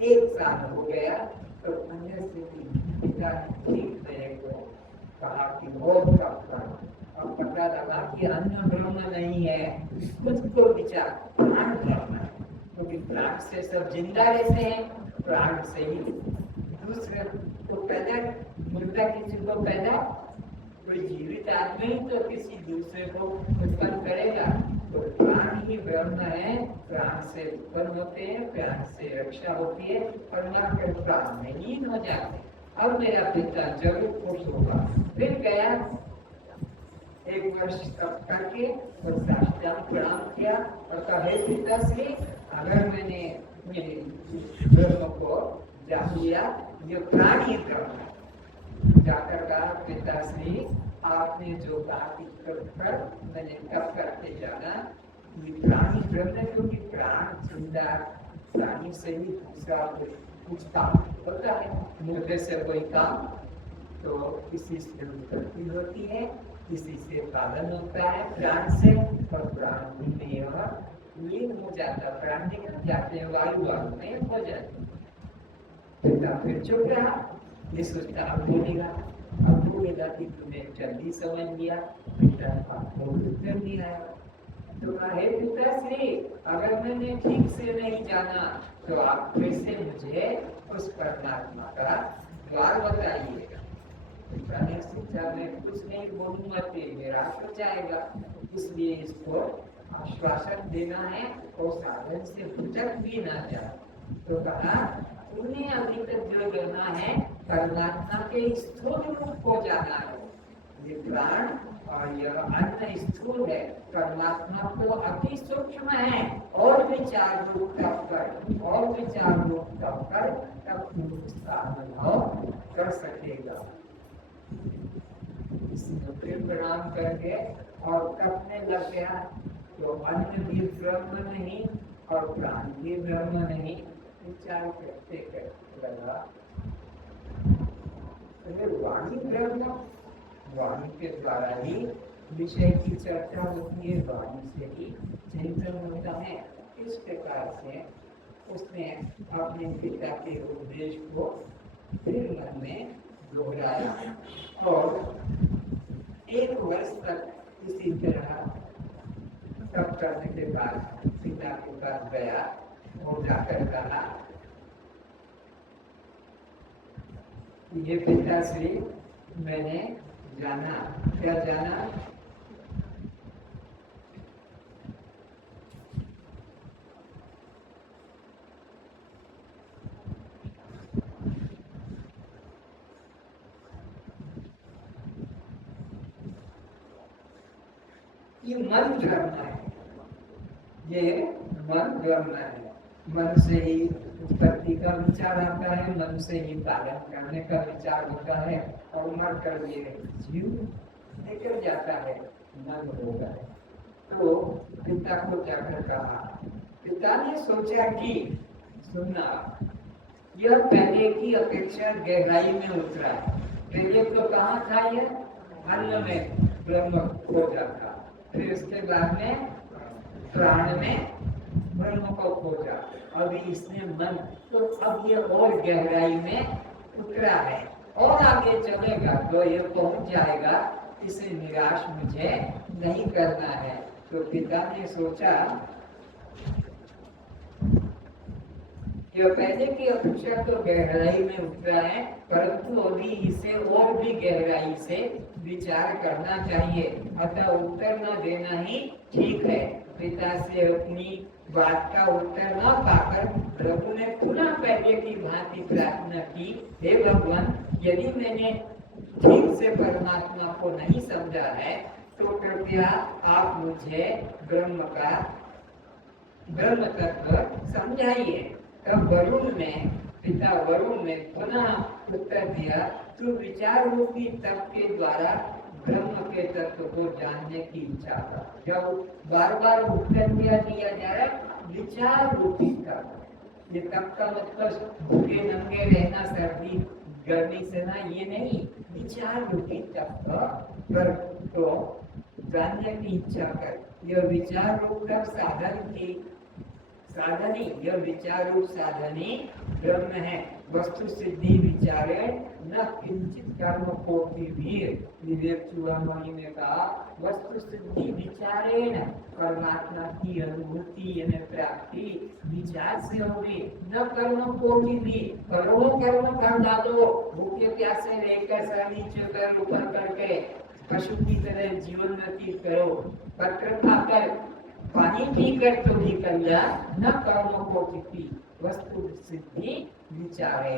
1 साल हो गया। तो अन्य से पिता ठीक मेरे को कहा कि बहुत तप करो। और पता लगा कि अन्न ब्रह्म नहीं है, खुद को विचार प्राण ब्रह्म है। क्योंकि प्राण से सब जिंदा रहते हैं, प्राण से ही दूसरे को पैदा, मुर्दा किसी को पैदा, कोई जीवित आदमी तो किसी दूसरे को उत्पन्न करेगा। तो प्राण ही ब्रह्म है, प्राण से उत्पन्न होते हैं, प्राण से रक्षा होती है और मरकर प्राण में लीन हो जाते। अब मेरा पिता जरूर खुश होगा। फिर गया 1 वर्ष तप करके और साष्टांग प्रणाम किया और कहे पिता से अगर मैंने ब्रह्म को जान लिया, ये प्राण ही ब्रह्म है। जाकर कहा पिताश्री आपने जो कहा कि कर मैंने तप करके जाना, ये प्राणी ब्रह्म, क्योंकि प्राण चिंता प्राणी से ही दूसरा कुछ काम होता है, मुद्दे से कोई काम, तो किसी से उत्पत्ति होती है, किसी से पालन होता है प्राण से, और प्राण में यह लीन हो जाता, प्राण निकल जाते हैं, वायु में हो जाते। पिता फिर चुप रहा, ये सोचता अब बोलेगा कि तुमने जल्दी समझ लिया। पिता आपको उत्तर नहीं आया, तो कहे पिताश्री अगर मैंने ठीक से नहीं जाना तो आप फिर से मुझे उस परमात्मा का द्वार बताइएगा। पिता ने सोचा मैं कुछ नहीं बोलूंगा तो निराश हो जाएगा, इसलिए इसको आश्वासन देना है और साधन से भटक भी ना जाए। तो कहा तुमने अभी तक जो जाना है परमात्मा के स्थूल रूप को जाना है, ये प्राण और यह अन्न स्थूल है, परमात्मा तो अति सूक्ष्म है, और विचार रूप तब कर, और विचार रूप तब कर, तब तुम उसका अनुभव कर सकेगा। फिर प्रणाम करके और कपने लग गया, तो अन्न भी ब्रह्म नहीं और प्राण भी ब्रह्म नहीं, विचार करते करते लगा वाणी ब्रह्म, वाणी के द्वारा ही विषय की चर्चा होती है, वाणी से ही चिंतन होता है। इस प्रकार से उसने अपने पिता के उपदेश को फिर मन में दोहराया और 1 वर्ष तक इसी तरह तप करने के बाद पिता के पास गया और जाकर कहा ये पिताश्री मैंने जाना, क्या जाना, ये मन ब्रह्म है, ये मन ब्रह्म है। मन से ही उत्पत्ति का विचार आता है, मन से ही पालन करने का विचार होता है, और मर कर ये जीव निकल जाता है, मन होगा। तो पिता को जाकर कहा, पिता ने सोचा कि सुनना यह पहले की अपेक्षा गहराई में उतरा है। पहले तो कहाँ था यह, अन्न में ब्रह्म हो जाता, फिर उसके बाद में प्राण में ब्रह्म को खोजा, अभी इसने मन, तो अब ये और गहराई में उतरा है और आगे चलेगा तो ये पहुंच जाएगा, इसे निराश मुझे नहीं करना है। तो पिता ने सोचा कि पहले की अपेक्षा तो गहराई में उतरा है, परंतु अभी इसे और भी गहराई से विचार करना चाहिए, अतः उत्तर न देना ही ठीक है। पिता से अपनी बात का उत्तर न पाकर प्रभु ने पुनः पहले की भांति प्रार्थना की, हे भगवान यदि मैंने ठीक से परमात्मा को नहीं समझा है तो कृपया आप मुझे ब्रह्म तत्व समझाइए। तब पिता वरुण ने पुनः उत्तर दिया, तू विचार रूपी तप के द्वारा ब्रह्म के तत्व को जानने की इच्छा था। जब बार बार उत्तर दिया जा रहा है विचार रूपी तप, ये तप का मतलब भूखे नंगे रहना सर्दी गर्मी से ना, ये नहीं, विचार रूपी तप पर तो जानने की इच्छा कर। यह विचार रूप तप साधनी, यह विचार रूप साधनी ब्रह्म है। वस्तु सिद्धि विचारे न किंचित कर्म कोटि वीर, विवेक चूड़ामणि ने कहा वस्तु सिद्धि विचारे न, परमात्मा की अनुभूति यानी प्राप्ति विचार से होगी, न कर्म कोटि भी, करोड़ों कर्म कर डालो, भूखे प्यासे रहकर सर नीचे कर ऊपर करके पशु की तरह जीवन व्यतीत करो, पत्र खाकर पानी पीकर तो भी कल्या, न कर्म कोटि, वस्तु सिद्धि विचारे,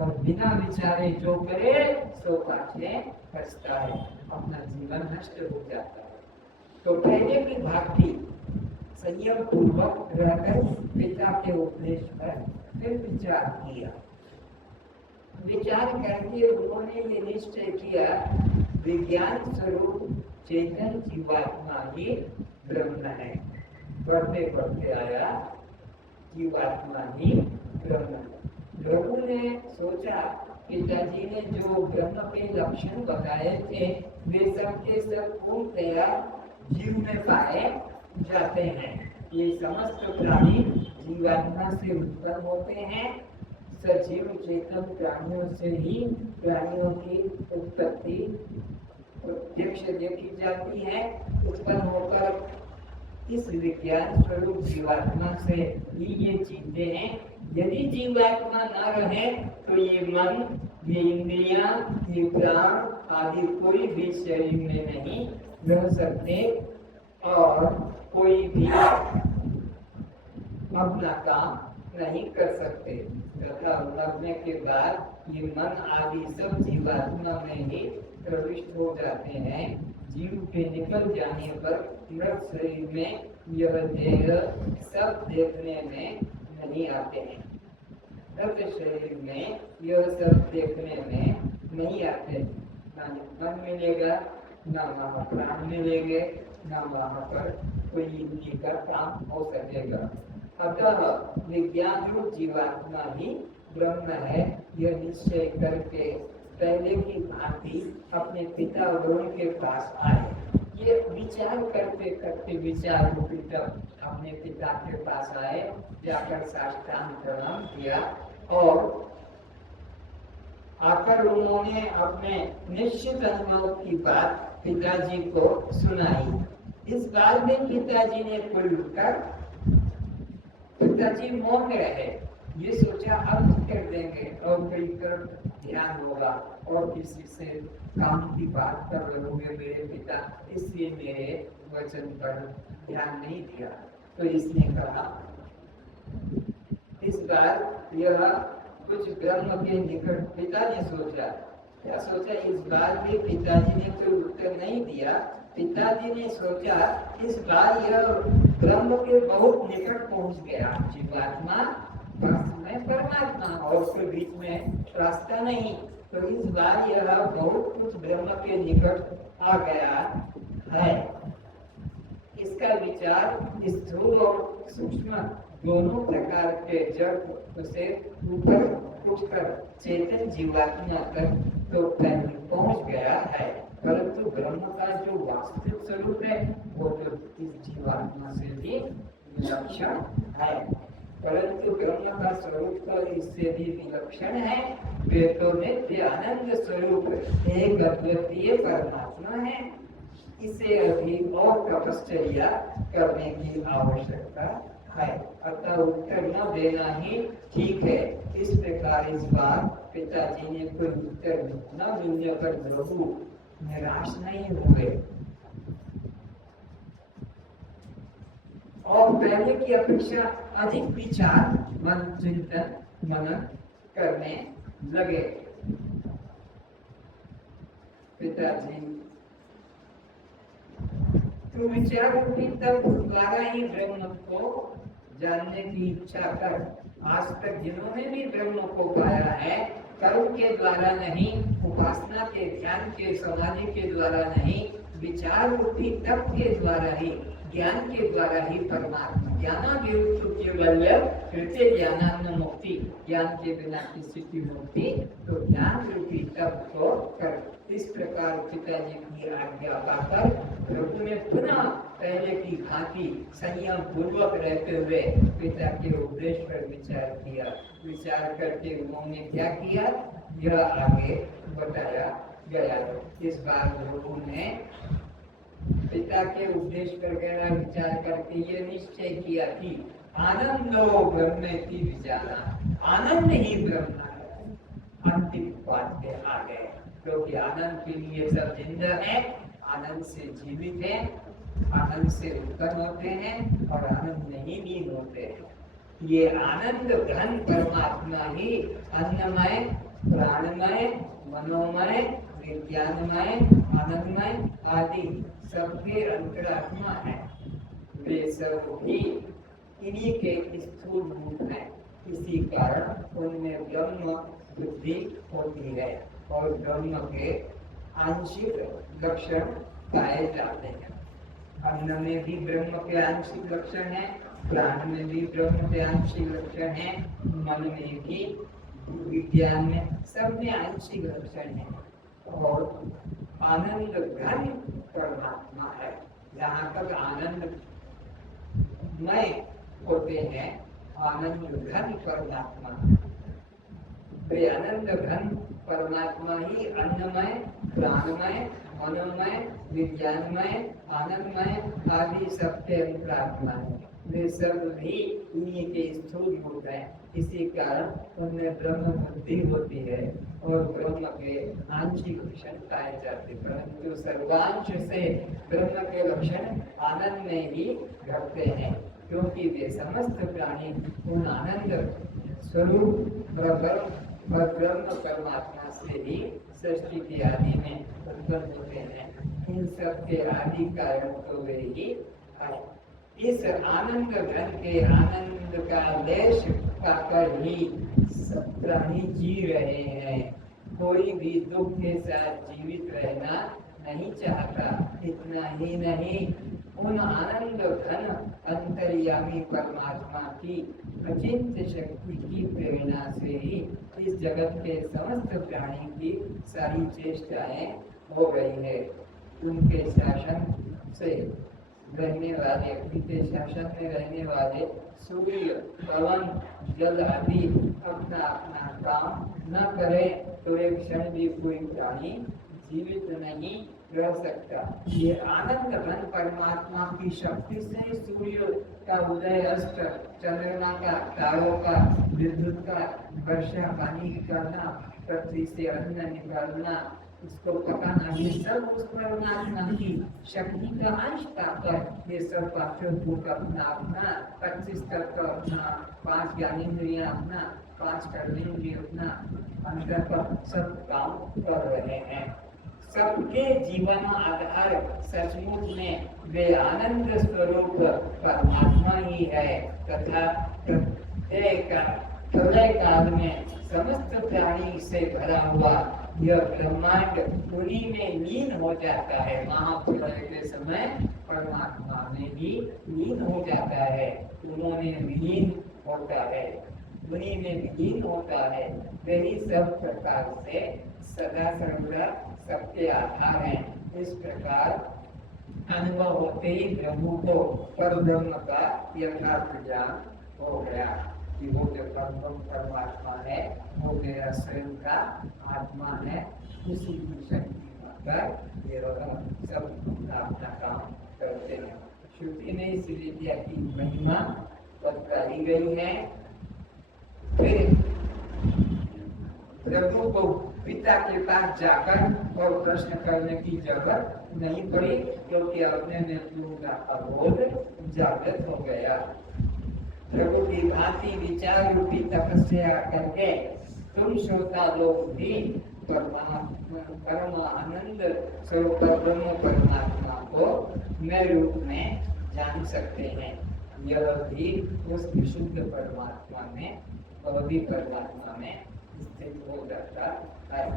और बिना विचारे जो करे सो पाछे पछता है, अपना जीवन नष्ट हो जाता है। तो पहले की भांति संयम पूर्वक रहकर पिता के उपदेश पर फिर विचार किया। विचार करके उन्होंने ये निश्चय किया विज्ञान स्वरूप चेतन जीवात्मा ही ब्रह्म है। बढ़ते बढ़ते आया जीवात्मा ही ब्रह्म है। लोगों ने सोचा पिताजी ने जो ब्रह्म के लक्षण बताए थे वे सब के सब पूर्णतया जीव में पाए जाते हैं। ये समस्त प्राणी जीवात्मा से उत्पन्न होते हैं। सजीव चेतन प्राणियों से ही प्राणियों की उत्पत्ति प्रत्यक्ष देखी जाती है। उत्पन्न होकर इस विज्ञान स्वरूप जीवात्मा से ही ये चीजें हैं। यदि जीवात्मा न रहे तो ये मन, ये इंद्रियां, ये प्राण आदि कोई भी शरीर में नहीं रह सकते और कोई भी अपना काम नहीं कर सकते तथा मरने के बाद ये मन आदि सब जीवात्मा में ही प्रविष्ट हो जाते हैं। जीव के निकल जाने पर मृत शरीर में यह देह सब देखने में नहीं आते हैं। मृत शरीर में यह सब देखने में नहीं आते। ना मन मिलेगा, ना वहाँ प्राण मिलेंगे, ना वहाँ पर कोई इनकी का काम हो सकेगा। अतः विज्ञान रूप जीवात्मा ही ब्रह्म है। यह निश्चय करके पहले की भांति अपने पिता वरुण के पास आए। ये विचार करते करते विचार रूपी तब अपने पिता के पास आए, जाकर साष्टांग प्रणाम किया और आकर उन्होंने अपने निश्चित अनुभव की बात पिताजी को सुनाई। इस बात में पिताजी ने कुल कर पिताजी मौन रहे। ये सोचा अब कर देंगे और कई कर ध्यान होगा और किसी से काम की बात कर रहे होंगे मेरे पिता, इसलिए मेरे वचन पर ध्यान नहीं दिया। तो इसने कहा इस बार यह कुछ ब्रह्म के निकट पिता ने सोचा, क्या सोचा, इस बार भी पिताजी ने तो उत्तर नहीं दिया। पिताजी ने सोचा इस बार यह ब्रह्म के बहुत निकट पहुंच गया। जीवात्मा में परमात्मा और उसके बीच में रास्ता नहीं, तो इस बार यह बहुत कुछ ब्रह्म के निकट आ गया है। इसका विचार स्थूल और सूक्ष्म दोनों प्रकार के जड़ से ऊपर उठकर चेतन जीवात्मा तक तो पहले पहुंच गया है, परंतु ब्रह्म का जो वास्तविक स्वरूप है वो तो इस जीवात्मा से भी विलक्षण है। परंतु ब्रह्म का स्वरूप तो इससे भी विलक्षण है। वे तो नित्य आनंद स्वरूप एक अद्वितीय परमात्मा है। इसे अभी और तपश्चर्या करने की आवश्यकता है। अतः उत्तर न देना ही ठीक है। इस प्रकार इस बार पिताजी ने कोई उत्तर न मिलने पर प्रभु निराश नहीं हुए और पहले की अपेक्षा अधिक विचार मन चिंतन मनन करने लगे। पिताजी तो विचार की तब द्वारा ही ब्रह्म को जानने की इच्छा कर, आज तक जिन्होंने भी ब्रह्म को पाया है कर्म के द्वारा नहीं, उपासना के ध्यान के समाधि के द्वारा नहीं, विचार रूपी तप के द्वारा ही, ज्ञान के द्वारा ही परमात्मा ज्ञानान्न मुक्ति, ज्ञान के बिना किसी की मुक्ति तो ज्ञान रूपी तप को कर। इस प्रकार पिताजी की आज्ञा पाकर प्रभु ने पुनः पहले की भांति संयम पूर्वक रहते हुए पिता के उपदेश पर विचार किया। विचार करके उन्होंने क्या किया यह आगे बताया गया। इस बार प्रभु ने पिता के उपदेश पर गहरा विचार करके ये निश्चय किया कि आनंदो ब्रह्म की विचारा, आनंद ही ब्रह्म है। अंतिम बात पे आ गए क्योंकि आनंद के लिए सब जिंदा है, आनंद से जीवित है, आनंद से उत्पन्न होते हैं और आनंद नहीं भी होते हैं। ये आनंद घन परमात्मा ही अन्नमय, प्राणमय, मनोमय, विज्ञानमय, आनंदमय आदि सबके अंतरात्मा है। वे सब भी इन्हीं के स्थूल रूप हैं। इसी कारण उनमें ब्रह्म बुद्धि होती है और ब्रह्म के आंशिक लक्षण पाए जाते हैं। अन्न में भी ब्रह्म के आंशिक लक्षण है, प्राण में भी ब्रह्म के आंशिक लक्षण है, मन में भी, विज्ञान में, सब में आंशिक लक्षण है। और आनंद घन परमात्मा है। जहाँ तक आनंद मय होते हैं, आनंद घन परमात्मा, वे आनंद घन परमात्मा ही अन्नमय, प्राणमय, मनोमय, विज्ञानमय, आनंदमय आदि सबके अंतरात्मा है। वे सब भी इन्हीं के स्थूल रूप हैं। इसी कारण उनमें ब्रह्म बुद्धि होती है और ब्रह्म के आंशिक लक्षण पाए जाते, परंतु सर्वांश से ब्रह्म के लक्षण आनंद में ही घटते हैं, क्योंकि वे समस्त प्राणी उन आनंद स्वरूप और ब्रह्म परमात्मा से ही सृष्टि की आदि में उत्पन्न होते हैं। इन सब के आदि कारण तो वे ही है। इस आनंद घन के आनंद का लेश पाकर ही सब प्राणी जी रहे हैं। कोई भी दुख के साथ जीवित रहना नहीं चाहता। इतना ही नहीं, उन आनंद घन अंतर्यामी परमात्मा की अचिंत्य शक्ति की प्रेरणा से ही इस जगत के समस्त प्राणी की सारी चेष्टाएं हो रही है। उनके शासन से रहने वाले, उनके शासन में रहने वाले सूर्य, पवन, जल आदि अपना अपना काम न करें तो एक क्षण भी कोई प्राणी जीवित नहीं रह सकता। ये आनंद घन परमात्मा की शक्ति से सूर्य का उदय, अस्त, चंद्रमा का, तारों का, विद्युत का वर्षा पानी करना, पृथ्वी से अन्न निकालना, उसको पकाना, ये सब उस परमात्मा की शक्ति का अंश पाकर ये सब पाठ्यभूत अपना अपना 25 तत्व अपना, 5 ज्ञानेंद्रियां अपना, 5 कर्मेंद्रिय अपना अंतर पर सब काम कर रहे हैं। सबके जीवन आधार सचमुच में वे आनंद स्वरूप परमात्मा ही है तथा प्रलय काल में समस्त प्राणी से भरा हुआ यह ब्रह्मांड उन्हीं में लीन हो जाता है। महाप्रलय के समय परमात्मा में भी लीन हो जाता है, उन्होंने विलीन होता है, उन्हीं में विलीन होता है। वही सब प्रकार से सदा सर्वदा सबके आधार हैं। इस प्रकार अनुभव होते ही ब्रह्म को परब्रह्म का यथार्थ ज्ञान हो गया कि वो जो परमात्मा है वो मेरा स्वयं का आत्मा है। उसी की शक्ति पर ये सब अपना काम करते हैं। श्रुति में इस विद्या की महिमा बताई गई है। फिर प्रभु को पिता के पास जाकर और प्रश्न करने की जरूरत नहीं पड़ी, क्योंकि अपने में प्रभु का अबोध जागृत हो गया। प्रभु की भांति विचार रूपी तपस्या करके तुम श्रोता लोग भी परम आनंद स्वरूप ब्रह्म परमात्मा को मैं रूप में जान सकते हैं। यह भी उस विशुद्ध परमात्मा में, भी परमात्मा में स्थित हो जाता है।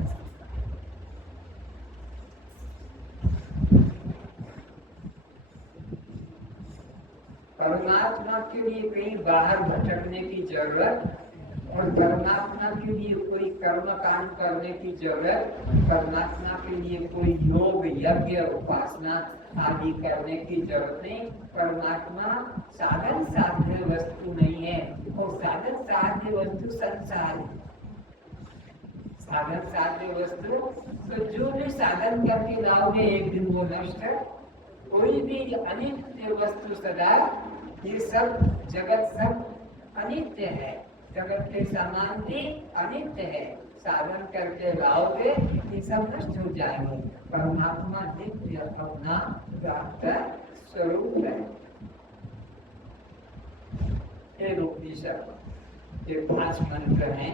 परमात्मा के लिए कहीं बाहर भटकने की जरूरत और परमात्मा के लिए कोई कर्म कांड करने की जरूरत, परमात्मा के लिए कोई योग, यज्ञ, उपासना आदि करने की जरूरत नहीं। परमात्मा साधन साध्य वस्तु नहीं है, और साधन साध्य वस्तु संसार है। साधन साध्य वस्तु तो जो भी साधन करके लाओगे एक दिन वो नष्ट है। कोई भी अनित्य वस्तु सदा, ये सब जगत सब अनित्य है, जगत के सामान भी अनित्य है। साधन करके लाओगे ये सब नष्ट हो जाएंगे। परमात्मा नित्य अपना प्राप्त स्वरूप है। ये उपनिषद ये 5 मंत्र हैं,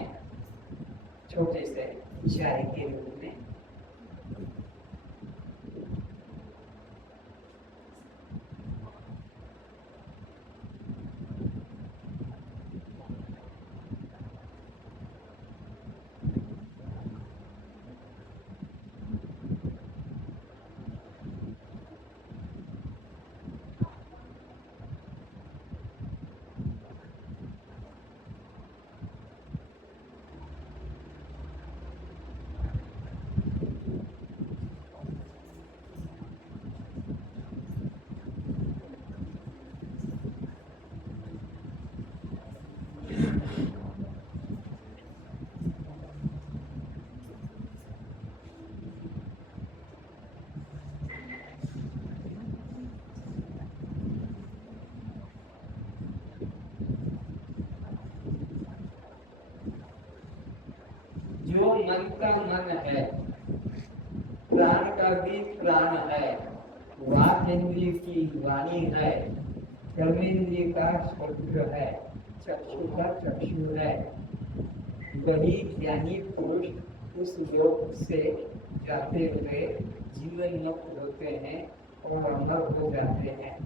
छोटे से इशारे के रूप में। मन का मन है, प्राण का भी प्राण है, वाक इंद्रिय की वाणी है, कर्मेंद्रिय का शब्द है, चक्षु का चक्षु है। वही ज्ञानी पुरुष उस योग से जाते हुए जीवन मुक्त होते हैं और अमर हो जाते हैं।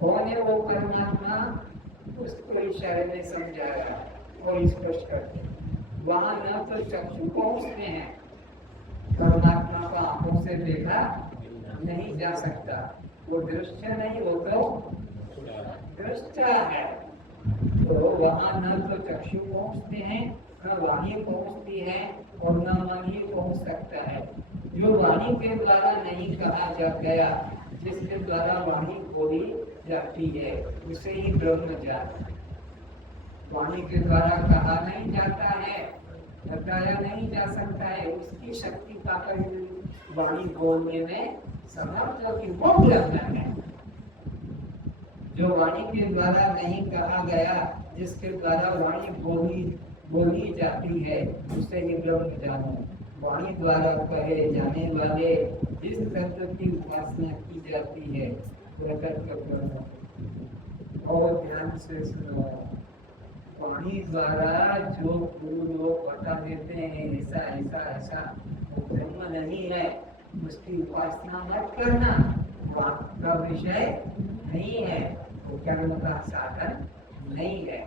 कौन है वो परमात्मा? उसको इशारे में समझाया और स्पष्ट करते। वहां न तो चक्षु पहुंचते हैं, परमात्मा को आंखों से देखा नहीं जा सकता, वो दृश्य नहीं, वो तो दृष्टा है। तो वहां न तो चक्षु पहुंचते हैं, न वाणी पहुंचती है और न मन ही पहुंच सकता है। जो वाणी के द्वारा नहीं कहा जा गया, जिसके द्वारा वाणी बोली जाती है, उसे ही ब्रह्म जान। वाणी के द्वारा कहा नहीं जाता है, बताया नहीं जा सकता है, उसकी शक्ति पाकर वाणी बोलने में समर्थ होगी, वो ब्रह्म है। जो वाणी के द्वारा नहीं कहा गया, जिसके द्वारा वाणी बोली जाती है, उसे ही ब्रह्म जानो। वाणी द्वारा कहे जाने वाले जिस तत्व की उपासना की जाती है, वह तत्व ब्रह्म। और ध्यान से सुनो, वाणी द्वारा जो गुरु लोग बता देते हैं ऐसा ऐसा ऐसा, वो ब्रह्म नहीं है, उसकी उपासना मत करना, का विषय नहीं है, वो कर्म का साधन नहीं है।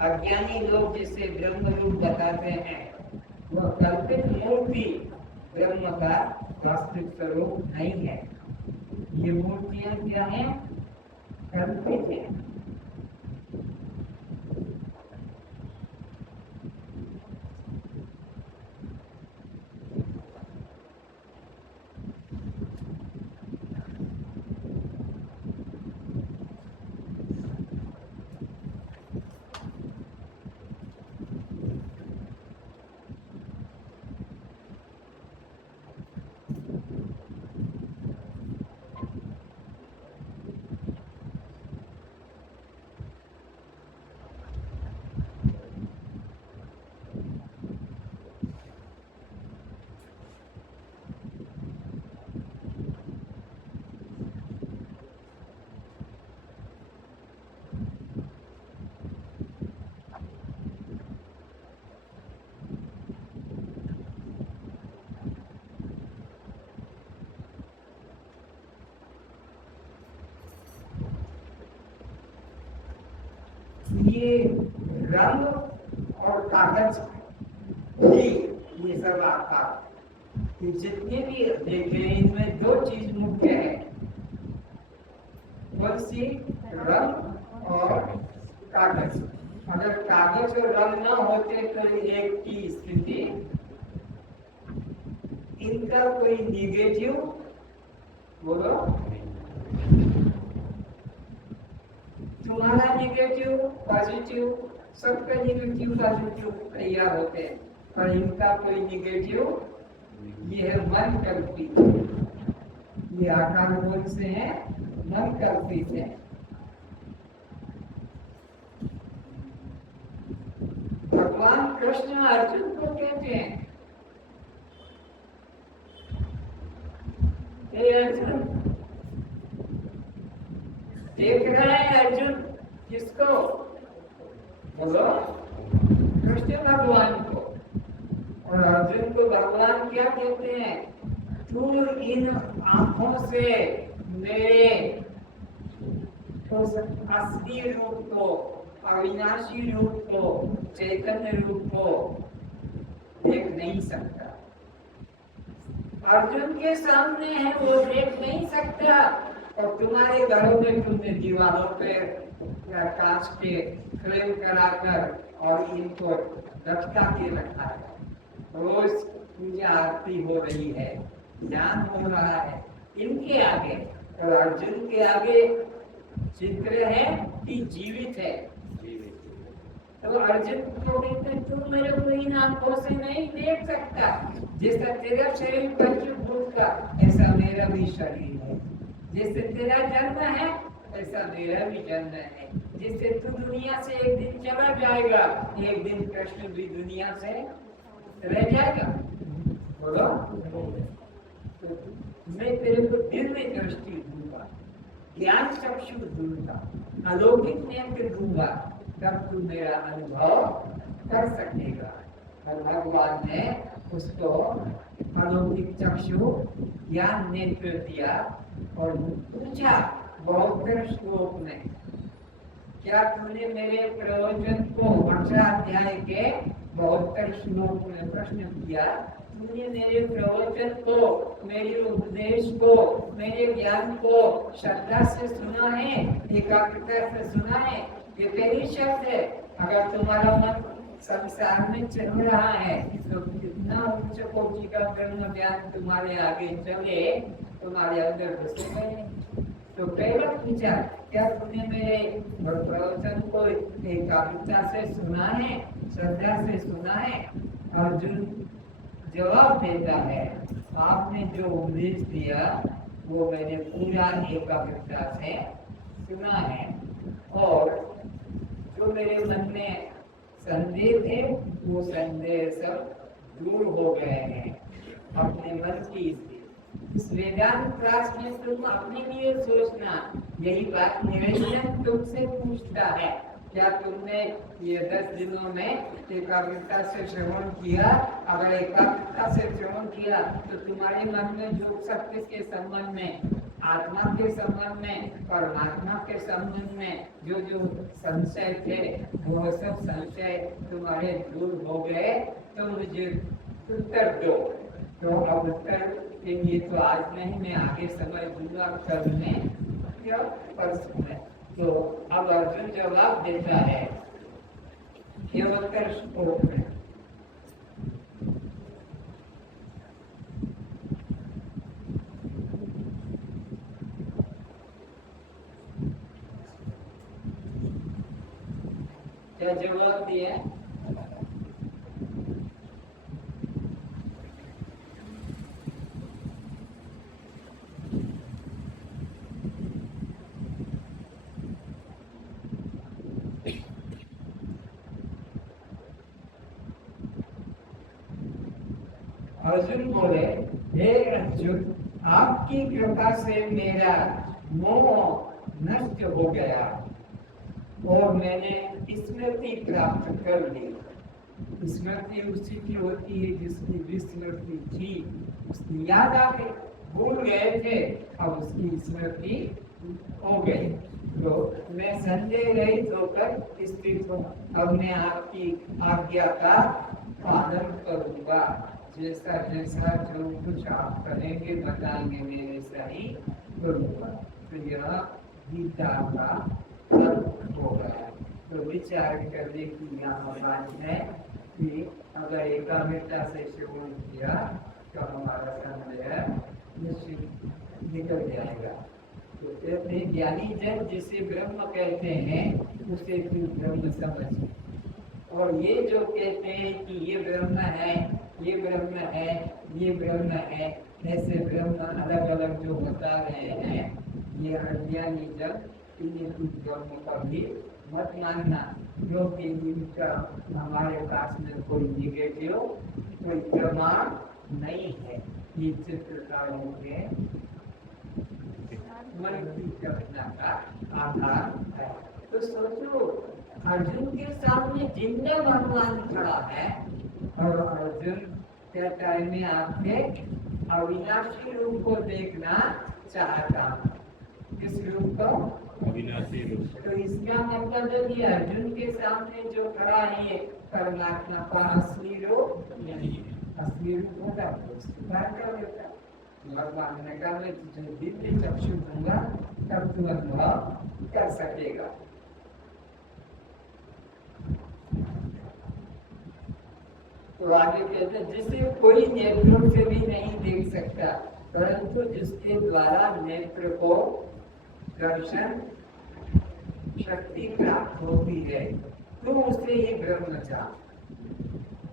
अज्ञानी लोग जिसे ब्रह्म रूप बताते हैं, वह कल्पित मूर्ति ब्रह्म का वास्तविक स्वरूप नहीं है। ये मूर्तियां क्या है? कल्पित है। ये रंग और कागज ही ये सब आता, कि जितने भी देखे इनमें दो चीज मुख्य है, कौन सी? रंग और कागज। अगर कागज और रंग न होते तो एक की स्थिति, इनका कोई निगेटिव बोलो, तुम्हारा निगेटिव पॉजिटिव, सबका निगेटिव पॉजिटिव तैयार होते हैं, पर इनका कोई निगेटिव, ये है मन कल्पित, ये आकार बोध से है, मन कल्पित है। भगवान कृष्ण अर्जुन को कहते हैं, हे अर्जुन, देख रहा है अर्जुन किसको? बोलो, कृष्ण भगवान को। और अर्जुन को भगवान क्या कहते हैं? तू इन आंखों से मेरे असली रूप को, अविनाशी रूप को, चैतन्य रूप को देख नहीं सकता। अर्जुन के सामने है, वो देख नहीं सकता। और तुम्हारे घरों में तुमने दीवारों पे या कांच के फ्रेम कराकर और इनको लटका के रखा है, रोज पूजा आरती हो रही है, ध्यान हो रहा है इनके आगे, और अर्जुन के आगे चित्र है कि जीवित है। तो अर्जुन को कहते तुम मेरे को इन आंखों से नहीं देख सकता, जैसा तेरा शरीर पंचभूत का, ऐसा मेरा भी शरीर है। जैसे तेरा जन्म है, ऐसा मेरा भी जन्म है। जिससे तू दुनिया से एक दिन चला जाएगा, एक दिन कृष्ण भी दुनिया से रह जाएगा। बोलो, तो मैं तेरे को दिव्य दृष्टि दूंगा, ज्ञान चक्षु दूंगा, अलौकिक नेत्र दूंगा, तब तू मेरा अनुभव कर सकेगा। और भगवान ने उसको अलौकिक चक्षु ज्ञान नेत्र दिया और पूछा बौद्ध श्लोक में, क्या तूने मेरे प्रवचन को 18 अध्याय के 72 श्लोक में प्रश्न किया, तूने मेरे प्रवचन को, मेरे उपदेश को, मेरे ज्ञान को श्रद्धा से सुना है, एकाग्रता से सुना है? ये तेरी शब्द है। अगर तुम्हारा मन संसार में चल रहा है तो कितना उच्च कोटि का ब्रह्म ज्ञान तुम्हारे आगे चले, तुम्हारे अंदर घुसे गए। तो पहला पूछा, क्या तुमने मेरे प्रवचन को एकाग्रता से सुना है, श्रद्धा से सुना है? अर्जुन जवाब देता है, आपने जो उपदेश दिया वो मैंने पूरा एकाग्रता से सुना है, और जो मेरे मन में संदेह थे वो संदेह सब दूर हो गए हैं। अपने मन की इस वेदांत क्लास में तुम अपने लिए सोचना, यही बात निरंजन तुमसे पूछता है, क्या तुमने ये 10 दिनों में एकाग्रता से श्रवण किया? अगर एकाग्रता से श्रवण किया तो तुम्हारे मन में जो सब किसके संबंध में, आत्मा के संबंध में, परमात्मा के संबंध में जो जो संशय थे वो सब संशय तुम्हारे दूर हो गए। तो मुझे उत्तर दो। तो अब उत्तर के लिए तो आज नहीं, मैं आगे समय दूंगा कल में या परसों में। तो अब अर्जुन जवाब देता है केवल श्लोक में, क्या जवाब दिया? अर्जुन बोले, हे अर्जुन, आपकी कृपा से मेरा मोह नष्ट हो गया और मैंने स्मृति प्राप्त कर ली। स्मृति उसी की होती है जिसकी विस्मृति थी, उसकी याद आ गई, भूल गए थे, अब उसकी स्मृति हो गई। तो मैं संदेह रहित होकर स्थित हूँ। अब मैं आपकी आज्ञा का पालन करूँगा। जैसा जैसा जो कुछ आप करेंगे बताएंगे मैं वैसा ही करूँगा। तो यह गीता का अर्थ हो गया। तो विचार करने की यहाँ बात है कि अगर एकाग्रता से श्रवण किया तो हमारा संदेह निश्चित निकल जाएगा। तो कहते ज्ञानी जन जिसे ब्रह्म कहते हैं उसे फिर ब्रह्म समझ। और ये जो कहते हैं कि ये ब्रह्म है, ये ब्रह्म है, ये ब्रह्म है, ऐसे ब्रह्म अलग अलग जो बता रहे हैं, ये अज्ञानी जन इन्हें कुछ ब्रह्म का भी मत मानना, क्योंकि इनका हमारे पास में कोई निगेटिव कोई प्रमाण नहीं है। ये चित्रकारों के मन की कल्पना का आधार है। तो सोचो, अर्जुन के सामने जिंदा भगवान खड़ा है और अर्जुन कहता है मैं आपके अविनाशी रूप को देखना चाहता हूँ। किस रूप को? अविनाशी रूप। तो इसका मतलब है कि अर्जुन के सामने जो खड़ा है परमात्मा का असली रूप नहीं है। असली रूप होता है भगवान ने कहा मैं तुझे दिव्य चक्षु दूंगा, तब तू अनुभव कर सकेगा। तो आगे कहते हैं जिसे कोई नेत्रों से भी नहीं देख सकता, परंतु जिसके द्वारा नेत्र को दर्शन शक्ति प्राप्त होती है, तो उसे ये ब्रह्म जान।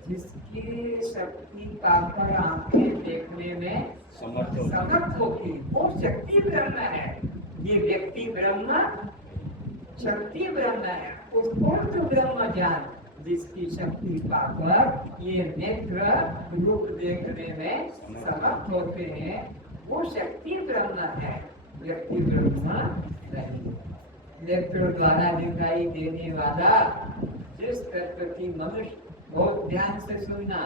जिसकी शक्ति पाकर आंखें देखने में समर्थ होती, वो शक्ति ब्रह्म है। ये व्यक्ति ब्रह्म, शक्ति ब्रह्म है, उसको तो ब्रह्म जान। जिसकी शक्ति पाकर ये नेत्र रूप देखने में समर्थ होते हैं, वो शक्ति ब्रह्म है, व्यक्ति ब्रह्म नहीं। नेत्र द्वारा दिखाई देने वाला जिस तत्व की मनुष्य, बहुत ध्यान से सुनना,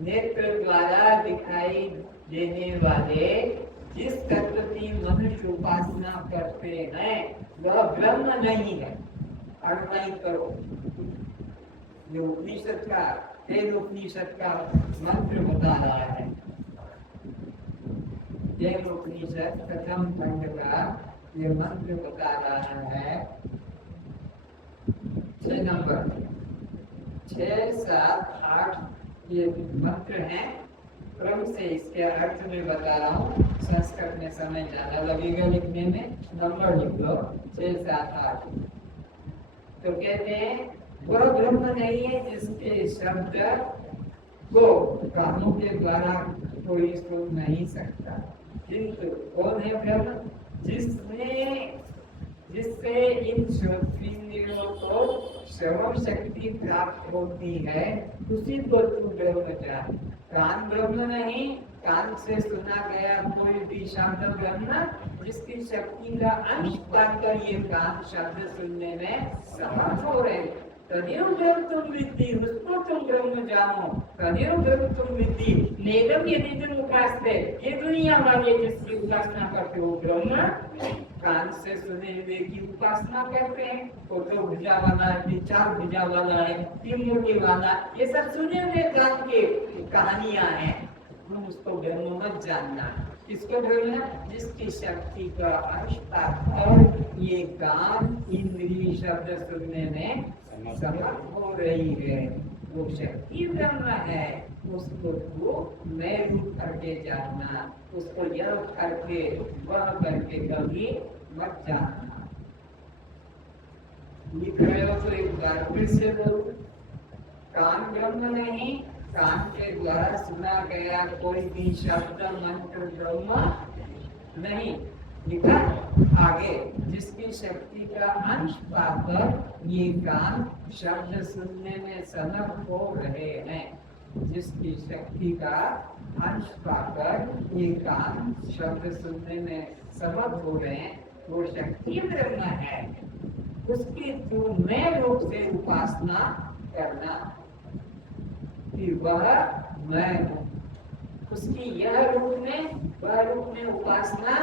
नेत्र द्वारा दिखाई देने वाले जिस तत्व की मनुष्य उपासना करते हैं वह ब्रह्म नहीं है। अर्थाई करो, जो उपनिषद का, तेल उपनिषद का मंत्र बता रहा है। तेल उपनिषद प्रथम खंड का ये मंत्र बता रहा है। 6 नंबर 6, 7, 8 ये मंत्र हैं। क्रम से इसके अर्थ में बता रहा हूँ। संस्कृत में समय ज्यादा लगेगा लिखने में, नंबर लिख लो 6, 7, 8। तो कहते हैं वह ब्रह्म नहीं है जिसके शब्द को कानों के द्वारा कोई सुन नहीं सकता, किंतु कौन है ब्रह्म? जिससे इन श्रोत्रिंद्रियों को श्रवण शक्ति प्राप्त होती है, उसी को तू ब्रह्म जान। कान ब्रह्म नहीं, कान से सुना गया कोई भी शब्द ब्रह्म, जिसकी शक्ति का अंश पाकर ये कान शब्द सुनने में समर्थ हो रहे। तदेव ब्रह्म तुम विद्धि, उसको तुम ब्रह्म जानो। तदेव ब्रह्म तुम विद्धि नेदम यदि तुम उपासते, ये दुनिया वाले जिसकी उपासना करते हो ब्रह्म, कान से सुने हुए की उपासना करते हैं। वो तो भुजा वाला है, 4 भुजा वाला है, 3 मुंडी वाला, ये सब सुने हुए कान के कहानियां हैं। तुम उसको ब्रह्म मत जानना। किसको ब्रह्म? जिसकी शक्ति का अंश पाकर ये कान इंद्रिय शब्द सुनने में समर्थ हो रही है, वो शक्ति ब्रह्म है। उसको तो मैं रूप करके जानना, उसको यह करके वह करके कभी मत जानना। लिख रहे हो तो एक बार फिर से बोलो, कान ब्रह्म नहीं, कान के द्वारा सुना गया कोई भी शब्द मंत्र ब्रह्म नहीं। लिखा आगे, जिसकी शक्ति का अंश पाकर ये कान शब्द सुनने में समर्थ हो रहे हैं। जिसकी शक्ति का अंश पाकर ये कान शब्द सुनने में समर्थ हो रहे हैं, वो शक्ति ब्रह्म है। उसकी तू मैं रूप से उपासना करना कि वह मैं हूँ। उसकी यह रूप में वह रूप में उपासना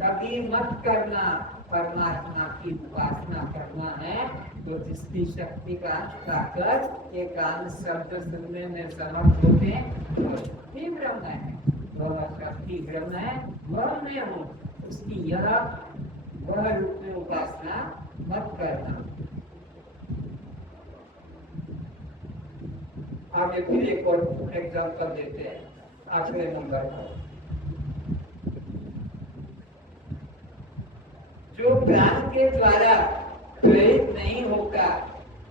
कभी मत करना। परमात्मा की उपासना करना है तो जिसकी शक्ति का ताकत ये कान शब्द सुनने में समर्थ होते हैं, तो शक्ति ब्रह्म है। वह शक्ति ब्रह्म है, वह मैं हूँ। उसकी यह वह रूप में उपासना मत करना। आगे फिर एक और एग्जाम्पल देते हैं, आखिरी नंबर पर। जो प्राण के द्वारा प्रेरित नहीं होता,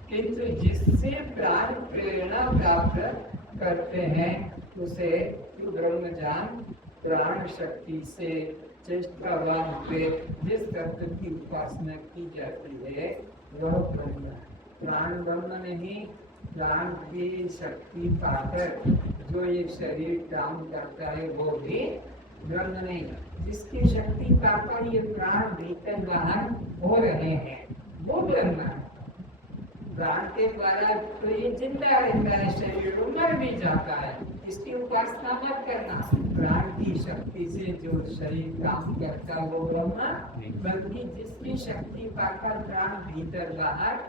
किंतु जिससे प्राण प्रेरणा प्राप्त करते हैं, उसे ब्रह्म जान। प्राण शक्ति से चेष्टावान हुए जिस तत्व की उपासना की जाती है वह ब्रह्म। प्राण ब्रह्म नहीं, प्राण की शक्ति पाकर जो ये शरीर काम करता है वो भी ब्रह्म नहीं। जिसकी शक्ति पाकर ये प्राण भीतर बाहर हो रहे हैं वो ब्रह्म है। प्राण के द्वारा तो ये जिंदा रहता है, शरीर मर भी जाता है, इसकी उपासना मत करना। प्राण की शक्ति से जो शरीर काम करता है वो ब्रह्म, बल्कि जिसकी शक्ति पाकर प्राण भीतर बाहर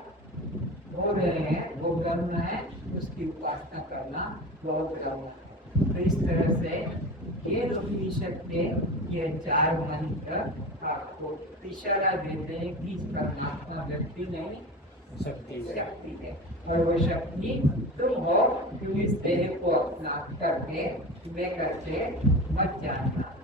हो रहे हैं वो ब्रह्म है। उसकी उपासना करना वो ब्रह्म। तो इस तरह से ये उपनिषद के ये 4 मंत्र आपको इशारा देते हैं कि परमात्मा व्यक्ति नहीं, शक्ति है। और वो शक्ति तुम हो, तुम इस देह को अपना करके मैं करके मत जानना।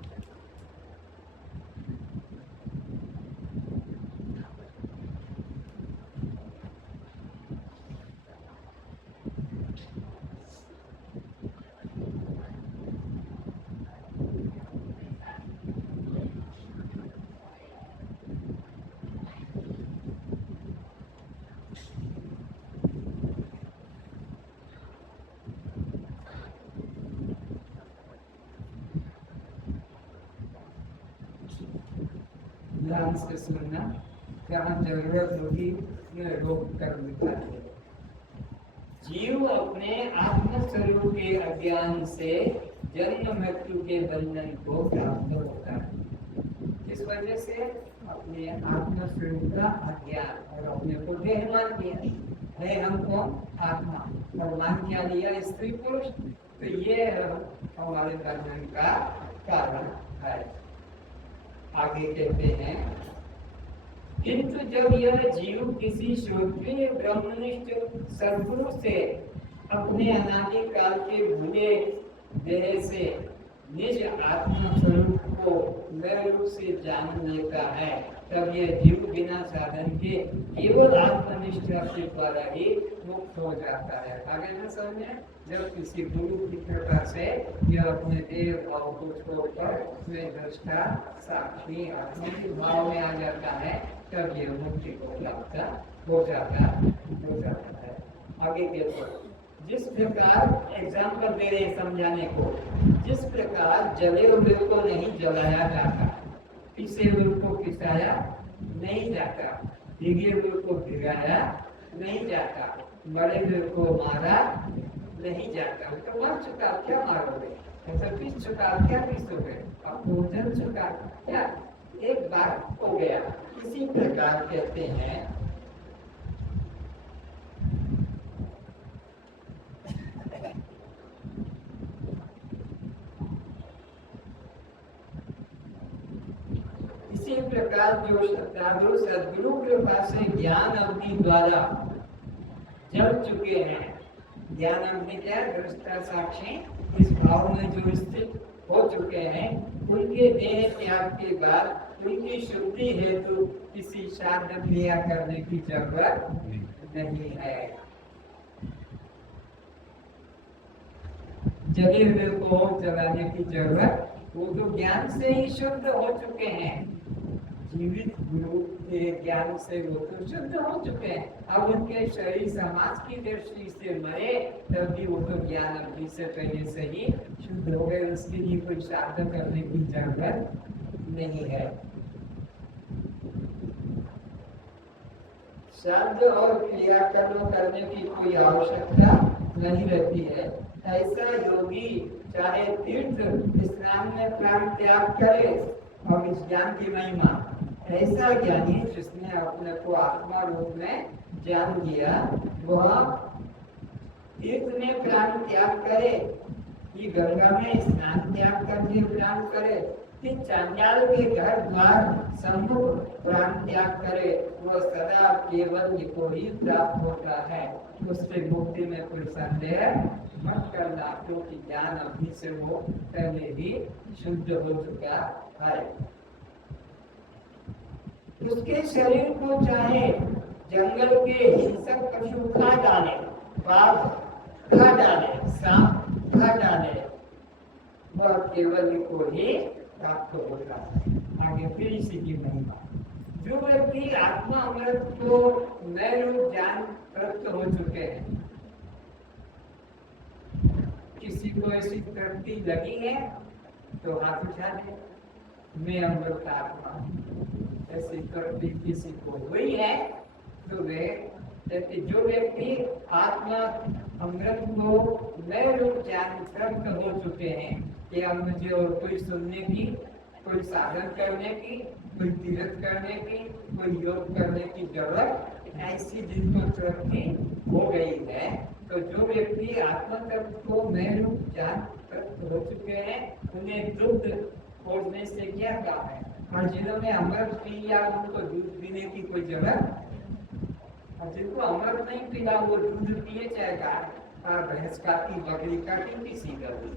ध्यान से सुनना, जहाँ जरूरत होगी उसमें रोक कर दिखाते। जीव अपने आत्म स्वरूप के अज्ञान से जन्म मृत्यु के बंधन को प्राप्त होता है। इस वजह से अपने आत्म स्वरूप का अज्ञान और अपने को देह मान दिया है, हमको आत्मा और मान क्या लिया स्त्री पुरुष, तो ये हमारे बंधन का कारण है। आगे कहते हैं, किंतु जब यह जीव किसी श्रोत्रिय ब्रह्मनिष्ठ सद्गुरु से अपने अनादि काल के भूले देह से निज आत्मा स्वरूप को नए रूप से जान लेता है, तब यह जीव बिना साधन के केवल आत्मनिष्ठा के द्वारा ही मुक्त हो जाता है। आगे न समझे, जब किसी गुरु की कृपा से यह अपने देह भाव को छोड़कर उसमें दृष्टा साक्षी आत्मिक भाव में आ जाता है, तब यह मुक्ति को प्राप्त हो जाता है। आगे देखो, जिस प्रकार एग्जाम्पल दे रहे समझाने को, जिस प्रकार जले हुए को नहीं जलाया जाता, पिसे हुए को पिसाया नहीं जाता, भीगे हुए को भिगाया नहीं जाता, मरे हुए को मारा नहीं जाता। तो मर चुका क्या मारोगे, ऐसा पीस चुका क्या पीसोगे, आपको जल चुका क्या एक बार हो गया। इसी प्रकार कहते हैं, इसी प्रकार जो श्रद्धालु सद्गुरु कृपा से ज्ञान अवधि द्वारा जल चुके हैं, ज्ञान अवधि क्या दृष्टा साक्षी इस भाव में जो स्थित हो चुके हैं, उनके देह त्याग के बाद उनकी शुद्धि हेतु किसी श्राद्ध क्रिया करने की जरूरत नहीं है। जले हुए को जलाने की जरूरत, वो तो ज्ञान से ही शुद्ध हो चुके हैं। जीवित गुरु के ज्ञान से वो तो शुद्ध हो चुके हैं। अब उनके शरीर समाज की दृष्टि से मरे, तब भी वो तो ज्ञान अवधि से पहले से ही शुद्ध हो गए, उसके लिए कोई श्राद्ध करने की जरूरत नहीं है। श्राद्ध और क्रियाकर्म करने की कोई आवश्यकता नहीं रहती है। ऐसा योगी चाहे तीर्थ स्नान में प्राण त्याग करे, और इस ज्ञान की महिमा, ऐसा ज्ञानी जिसने अपने को आत्मा रूप में जान लिया, वह तीर्थ में प्राण त्याग करे कि गंगा में स्नान त्याग करके प्राण करे कि चांडाल के घर द्वार सम्मुख प्राण त्याग करे, वह सदा केवल को ही प्राप्त होता है। उससे मुक्ति में कोई संदेह मत करना, क्योंकि ज्ञान अवधि से वो पहले ही शुद्ध हो चुका है। उसके शरीर को चाहे जंगल के हिंसक पशु खा डाले, बाघ खा डाले, सांप खा डाले, वह केवल को ही प्राप्त होता है। आगे फिर इसी की महिमा, जो व्यक्ति आत्मा अमृत को नए रूप जान प्राप्त हो चुके हैं, किसी को ऐसी तृप्ति लगी है तो हाथ उठा दे, मैं अमृत आत्मा। ऐसी तृप्ति किसी को हुई है तो वे, जो व्यक्ति आत्मा अमृत को नए रूप जान प्राप्त हो चुके हैं कि अब मुझे और कोई सुनने की, कोई साधन करने की, कोई तीर्थ करने की, कोई योग करने की जरूरत, ऐसी जिनको तृप्ति हो गई है, तो जो व्यक्ति आत्मा तत्व को नए रूप जान प्राप्त हो चुके हैं, उन्हें दुग्ध खोजने से क्या काम है। और जिन्होंने अमृत पी लिया, उनको दूध पीने की कोई जरूरत, और जिनको अमृत नहीं पीला वो दूध पिए, चाहे गाय भैंस काटी, बकरी काटी, किसी का भी।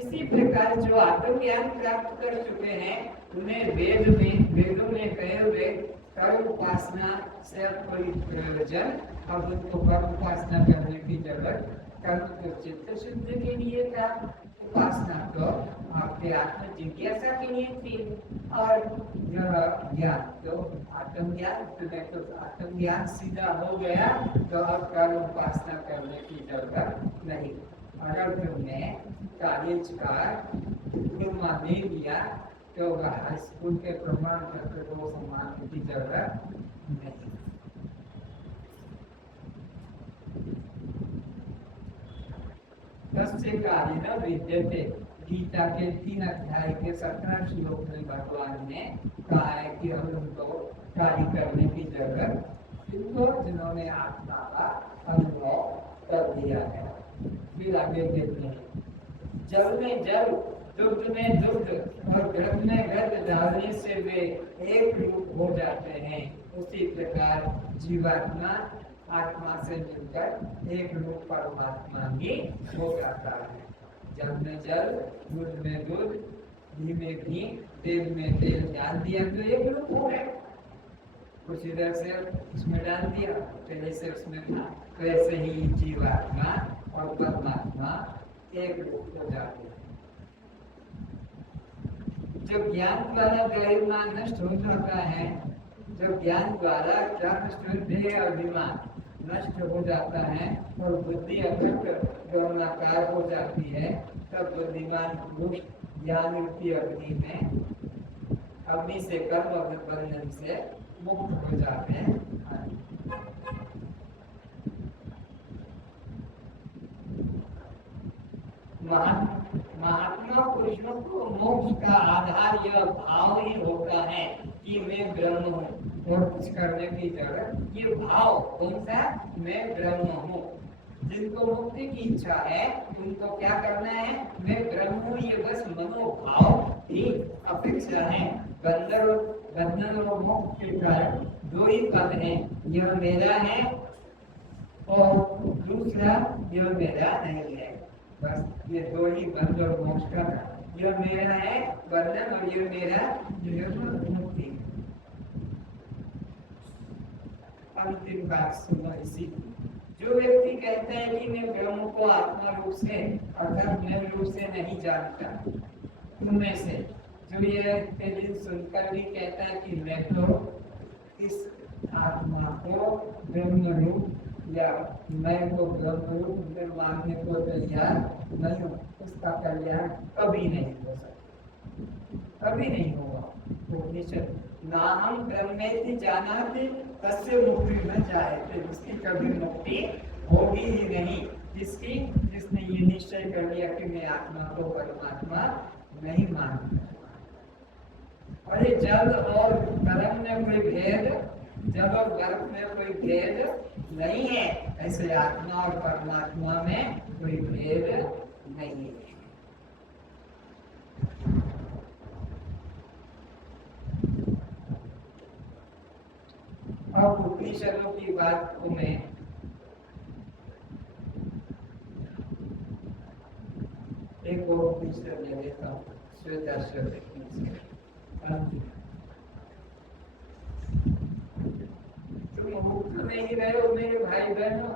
इसी प्रकार जो आत्मज्ञान प्राप्त कर चुके हैं, उन्हें वेदों में कहे हुए कर्म उपासना से कोई प्रयोजन, अब उनको कर्म उपासना करने की जरूरत, कर्म को चित्त शुद्धि के लिए था, उपासना तो आपके आत्म जिज्ञासा के लिए थी, और यह ज्ञान तो आत्मज्ञान, तो आत्मज्ञान सीधा हो गया, तो अब कर्म उपासना करने की जरूरत नहीं। अगर तुमने कॉलेज का डिप्लोमा ले लिया, तो हाई स्कूल के प्रमाण पत्र को सम्मान की जरूरत नहीं। तस्य कार्य विद्यते, गीता के 3 अध्याय के 17 श्लोक में भगवान ने कहा है कि हम उनको कार्य करने की जरूरत इनको जिन्होंने आत्मा का अनुभव कर दिया है। फिर आगे देखते हैं, जल में जल, दुग्ध में दुग्ध और घट में घट डालने से वे एक रूप हो जाते हैं। उसी प्रकार जीवात्मा आत्मा से मिलकर एक रूप परमात्मा ही हो जाता है। जल में जल, दूध में दूध, घी में घी, तेल में तेल डाल दिया तो एक रूप हो गया। कुछ इधर से उसमें डाल दिया, पहले से उसमें था। तो ऐसे ही जीवात्मा और परमात्मा एक रूप हो जाते हैं। जब ज्ञान द्वारा देहाभिमान नष्ट हो जाता है, जब ज्ञान द्वारा क्या नष्ट हो, देह अभिमान नष्ट हो जाता है और बुद्धि अखंड गौणाकार हो जाती है, तब बुद्धिमान पुरुष ज्ञान रूपी अग्नि में, अग्नि से कर्म बंधन से मुक्त हो जाते हैं। महात्मा पुरुषों को मोक्ष का आधार यह भाव ही होता है कि मैं ब्रह्म हूँ और कुछ करने की जरूरत। ये भाव कौन सा? मैं ब्रह्म हूँ। जिनको मुक्ति की इच्छा है उनको क्या करना है? मैं ब्रह्म हूँ, ये बस मनोभाव ही अपेक्षा है। बंधन और मोक्ष के कारण दो ही पद है, यह मेरा है और दूसरा यह मेरा नहीं है। बस ये दो ही बंधन और मोक्ष का, यह मेरा है बंधन और यह मेरा मुक्ति। अंतिम बात सुनो इसी, जो व्यक्ति कहते हैं कि मैं ब्रह्म को आत्मा रूप से अर्थात मैं रूप से नहीं जानता, उनमें से जो ये दिन सुनकर भी कहता है कि मैं तो इस आत्मा को ब्रह्म रूप या मैं को ब्रह्म रूप में मानने को तैयार नहीं हूँ, उसका कल्याण कभी नहीं हो सकता, कभी नहीं होगा। उपनिषद ना हम ब्रह्मेति जानाति तस्य मुक्ति न जायते, उसकी कभी मुक्ति होगी ही नहीं। जिसने ये निश्चय कर लिया कि मैं आत्मा को परमात्मा नहीं मानता। और ये जल और कर्म में कोई भेद, जल और बर्फ में कोई भेद नहीं है, ऐसे आत्मा और परमात्मा में कोई भेद नहीं है। अब उपनिषदों की बात को मैं एक और उपनिषद ले लेता हूँ, श्वेताश्वत उपनिषद। तुम मुक्त नहीं रहे हो मेरे भाई बहनों,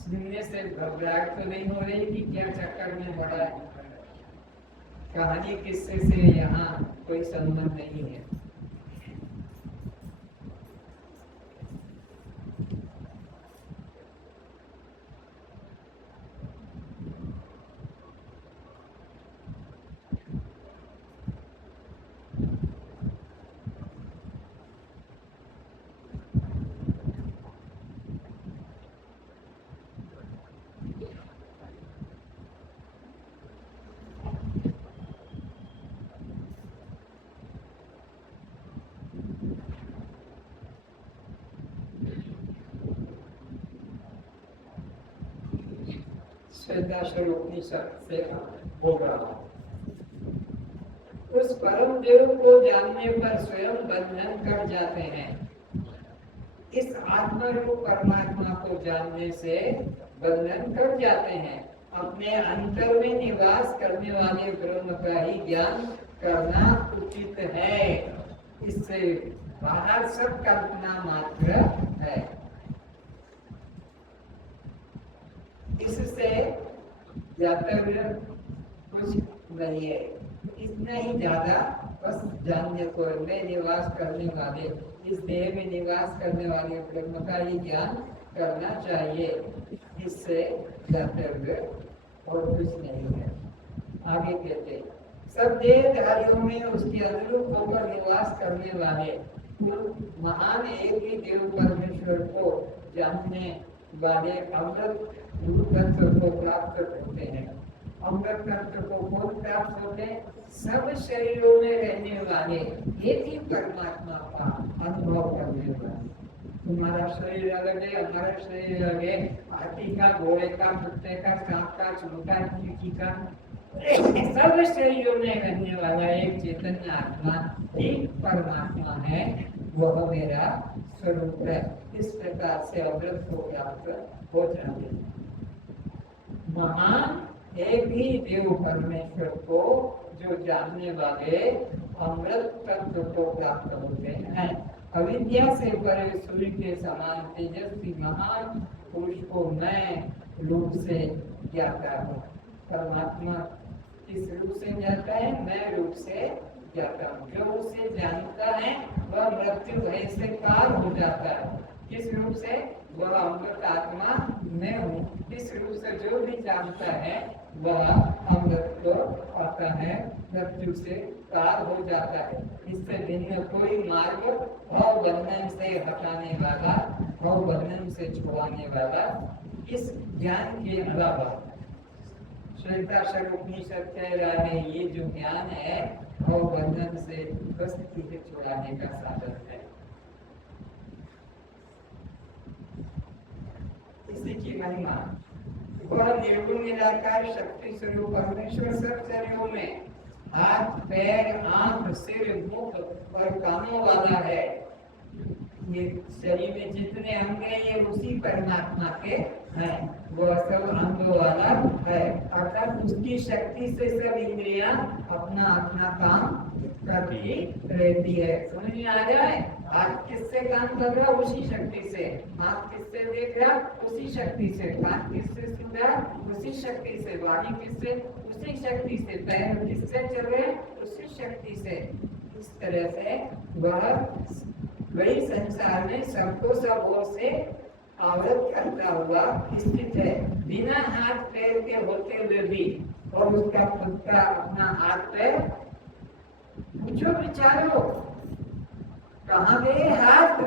सुनने से घबराहट तो नहीं हो रही कि क्या चक्कर में पड़ा है? कहानी किस्से से यहाँ कोई संबंध नहीं है। से होगा। उस परम देव को जानने पर स्वयं बंधन कर जाते हैं। इस आत्मा रूप परमात्मा को जानने से बंधन कर जाते हैं। अपने अंतर में निवास करने वाले ब्रह्म का ही ज्ञान करना उचित है। इससे बाहर सब कल्पना मात्र है। इससे ज्यादा कुछ नहीं है, इतना ही ज्यादा बस जानने को में निवास करने वाले, इस देह में निवास करने वाले ब्रह्म का ही ज्ञान करना चाहिए। इससे ज्यादा और कुछ नहीं है। आगे कहते सब देहधारियों में उसके अनुरूप होकर निवास करने वाले महान एक ही देव परमेश्वर को जानने वाले अमृत तत्व को प्राप्त होते हैं। अमृत तत्व को कौन प्राप्त होते हैं? सब शरीरों में रहने वाले एक ही परमात्मा का अनुभव करने वाले। तुम्हारा शरीर अलग है, हमारा शरीर अलग है, हाथी का, घोड़े का, कुत्ते का, सांप का, चूहा, चींटी का, सब शरीरों में रहने वाला एक चैतन्य आत्मा एक परमात्मा है, वह मेरा स्वरूप है। इस प्रकार से अमृत को प्राप्त हो जाते। महान एक ही देव परमेश्वर को जो जानने वाले अमृत तत्व को प्राप्त होते हैं। अविद्या से परे सूर्य के समान तेजस्वी महान पुरुष को मैं रूप से जाता हूँ। परमात्मा किस रूप से जाता है? मैं रूप से जाता हूँ। जो उसे जानता है वह मृत्यु भय से पार हो जाता है। किस रूप से? वह अमृत आत्मा मैं हूँ। इस रूप से जो भी जानता है वह अमृत को पाता है, मृत्यु से पार हो जाता है। इससे भिन्न कोई मार्ग भव बंधन से हटाने वाला, भव बंधन से छुड़ाने वाला इस ज्ञान के अलावा श्वेताक्षर उपनिषद कह रहा है ये जो ज्ञान है भव बंधन से ग्रस्त छुड़ाने का साधन है। इसी की महिमा वह निर्गुण निराकार शक्ति स्वरूप परमेश्वर सब शरीरों में हाथ, पैर, आंख, सिर, मुख और कानों वाला है। ये शरीर में जितने अंग हैं ये उसी परमात्मा के हैं। वह सब अंगों वाला है, अर्थात उसकी शक्ति से सब इंद्रियां अपना अपना काम करती रहती है। समझ में आ रहा है? हाथ किससे काम कर रहा? उसी शक्ति से। हाथ किससे देख रहा? उसी शक्ति से। कान किससे सुन रहा? उसी शक्ति से। वाणी किससे? उसी शक्ति से। पैर किससे चल रहे? उसी शक्ति से। इस तरह से वह बड़ी संसार में सबको सब ओर से आवृत करता हुआ स्थित है, बिना हाथ पैर के होते हुए भी। और उसका खुद का अपना हाथ पैर पूछो विचारो कहाँ गए हाथ?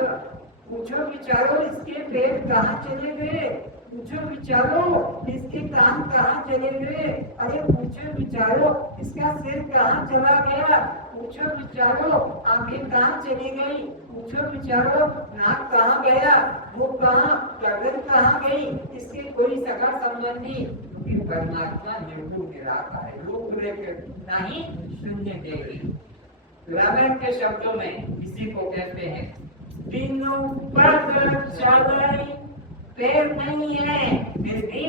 पूछो विचारो इसके पैर कहाँ चले गए? पूछो विचारो इसके कान कहाँ चले गए? अरे पूछो विचारो इसका सिर कहाँ चला गया? पूछो विचारो आंखें कहाँ चली गई? पूछो विचारो नाक कहाँ गया? वो कहाँ? गर्दन कहाँ गई? इसके कोई सगा संबंधी परमात्मा निर्गुण निराकार है, रूप रेख नहीं शून्य देवी। रामायण के शब्दों में इसी को कहते हैं तीनों पग चलाई, पैर नहीं है फिर भी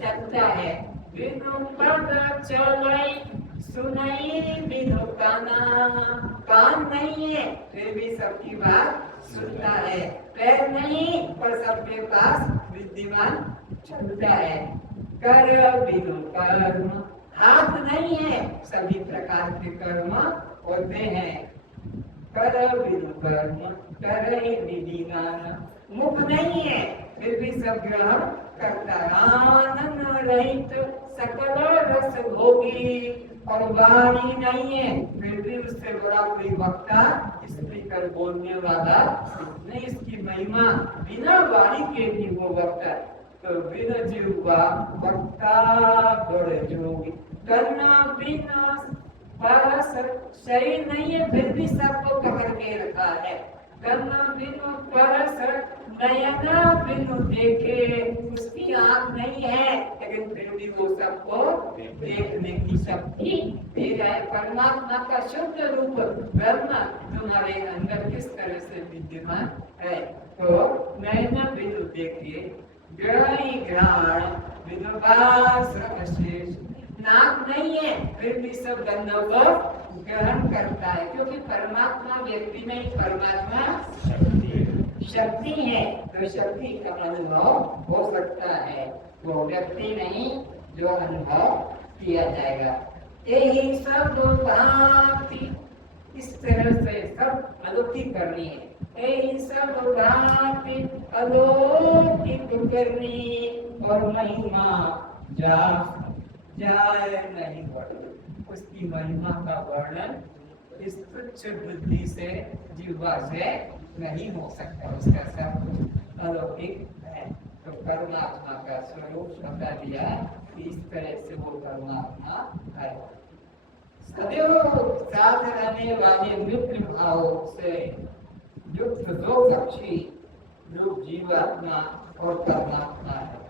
चलता है। तीनों पग चलाई, सुनाई बिनु काना, कान नहीं है फिर भी सबकी बात सुनता है। पैर नहीं पर सबके पास विद्यमान चलता है। कर बिनु कर्म, हाथ नहीं है सभी प्रकार के कर्म होते हैं। कर बिनु कर्म करे विधिगान, मुख नहीं है फिर भी सब ग्रहण करता। आनंद रहित सकल रस भोगी, और वाणी नहीं है फिर भी उससे बड़ा कोई वक्ता स्पीकर बोलने वाला नहीं। इसकी महिमा बिना वाणी के भी वो वक्ता, तो बिन जीवा वक्ता बड़ जोगी। करना बिना परस शरीर नहीं है फिर भी सबको पकड़ के रखा है। करना बिनु परस नयना बिनु देखे, उसकी आँख नहीं है लेकिन फिर भी वो सबको देखने की शक्ति दे रहा है। परमात्मा का शुद्ध रूप ब्रह्म तुम्हारे अंदर किस तरह से विद्यमान है। तो नयना बिनु देखे, ग्रही ग्रहण बिनु बास शेष, नाक नहीं है फिर भी सब गंधों को ग्रहण करता है, क्योंकि परमात्मा व्यक्ति नहीं, परमात्मा शक्ति है। तो शक्ति का अनुभव हो सकता है, वो व्यक्ति नहीं जो अनुभव किया जाएगा। यही सब भांति, इस तरह से सब अलौकिक करनी है। यही सब भांति अलौकिक करनी और महिमा जा जाए नहीं बढ़। उसकी महिमा का वर्णन इस तुच्छ बुद्धि से, जीवा से नहीं हो सकता। उसका सब कुछ अलौकिक है। तो परमात्मा का स्वरूप बता दिया कि इस तरह से वो परमात्मा है। सदैव साथ रहने वाले मित्र भाव से युक्त दो पक्षी जो जीवात्मा और परमात्मा है।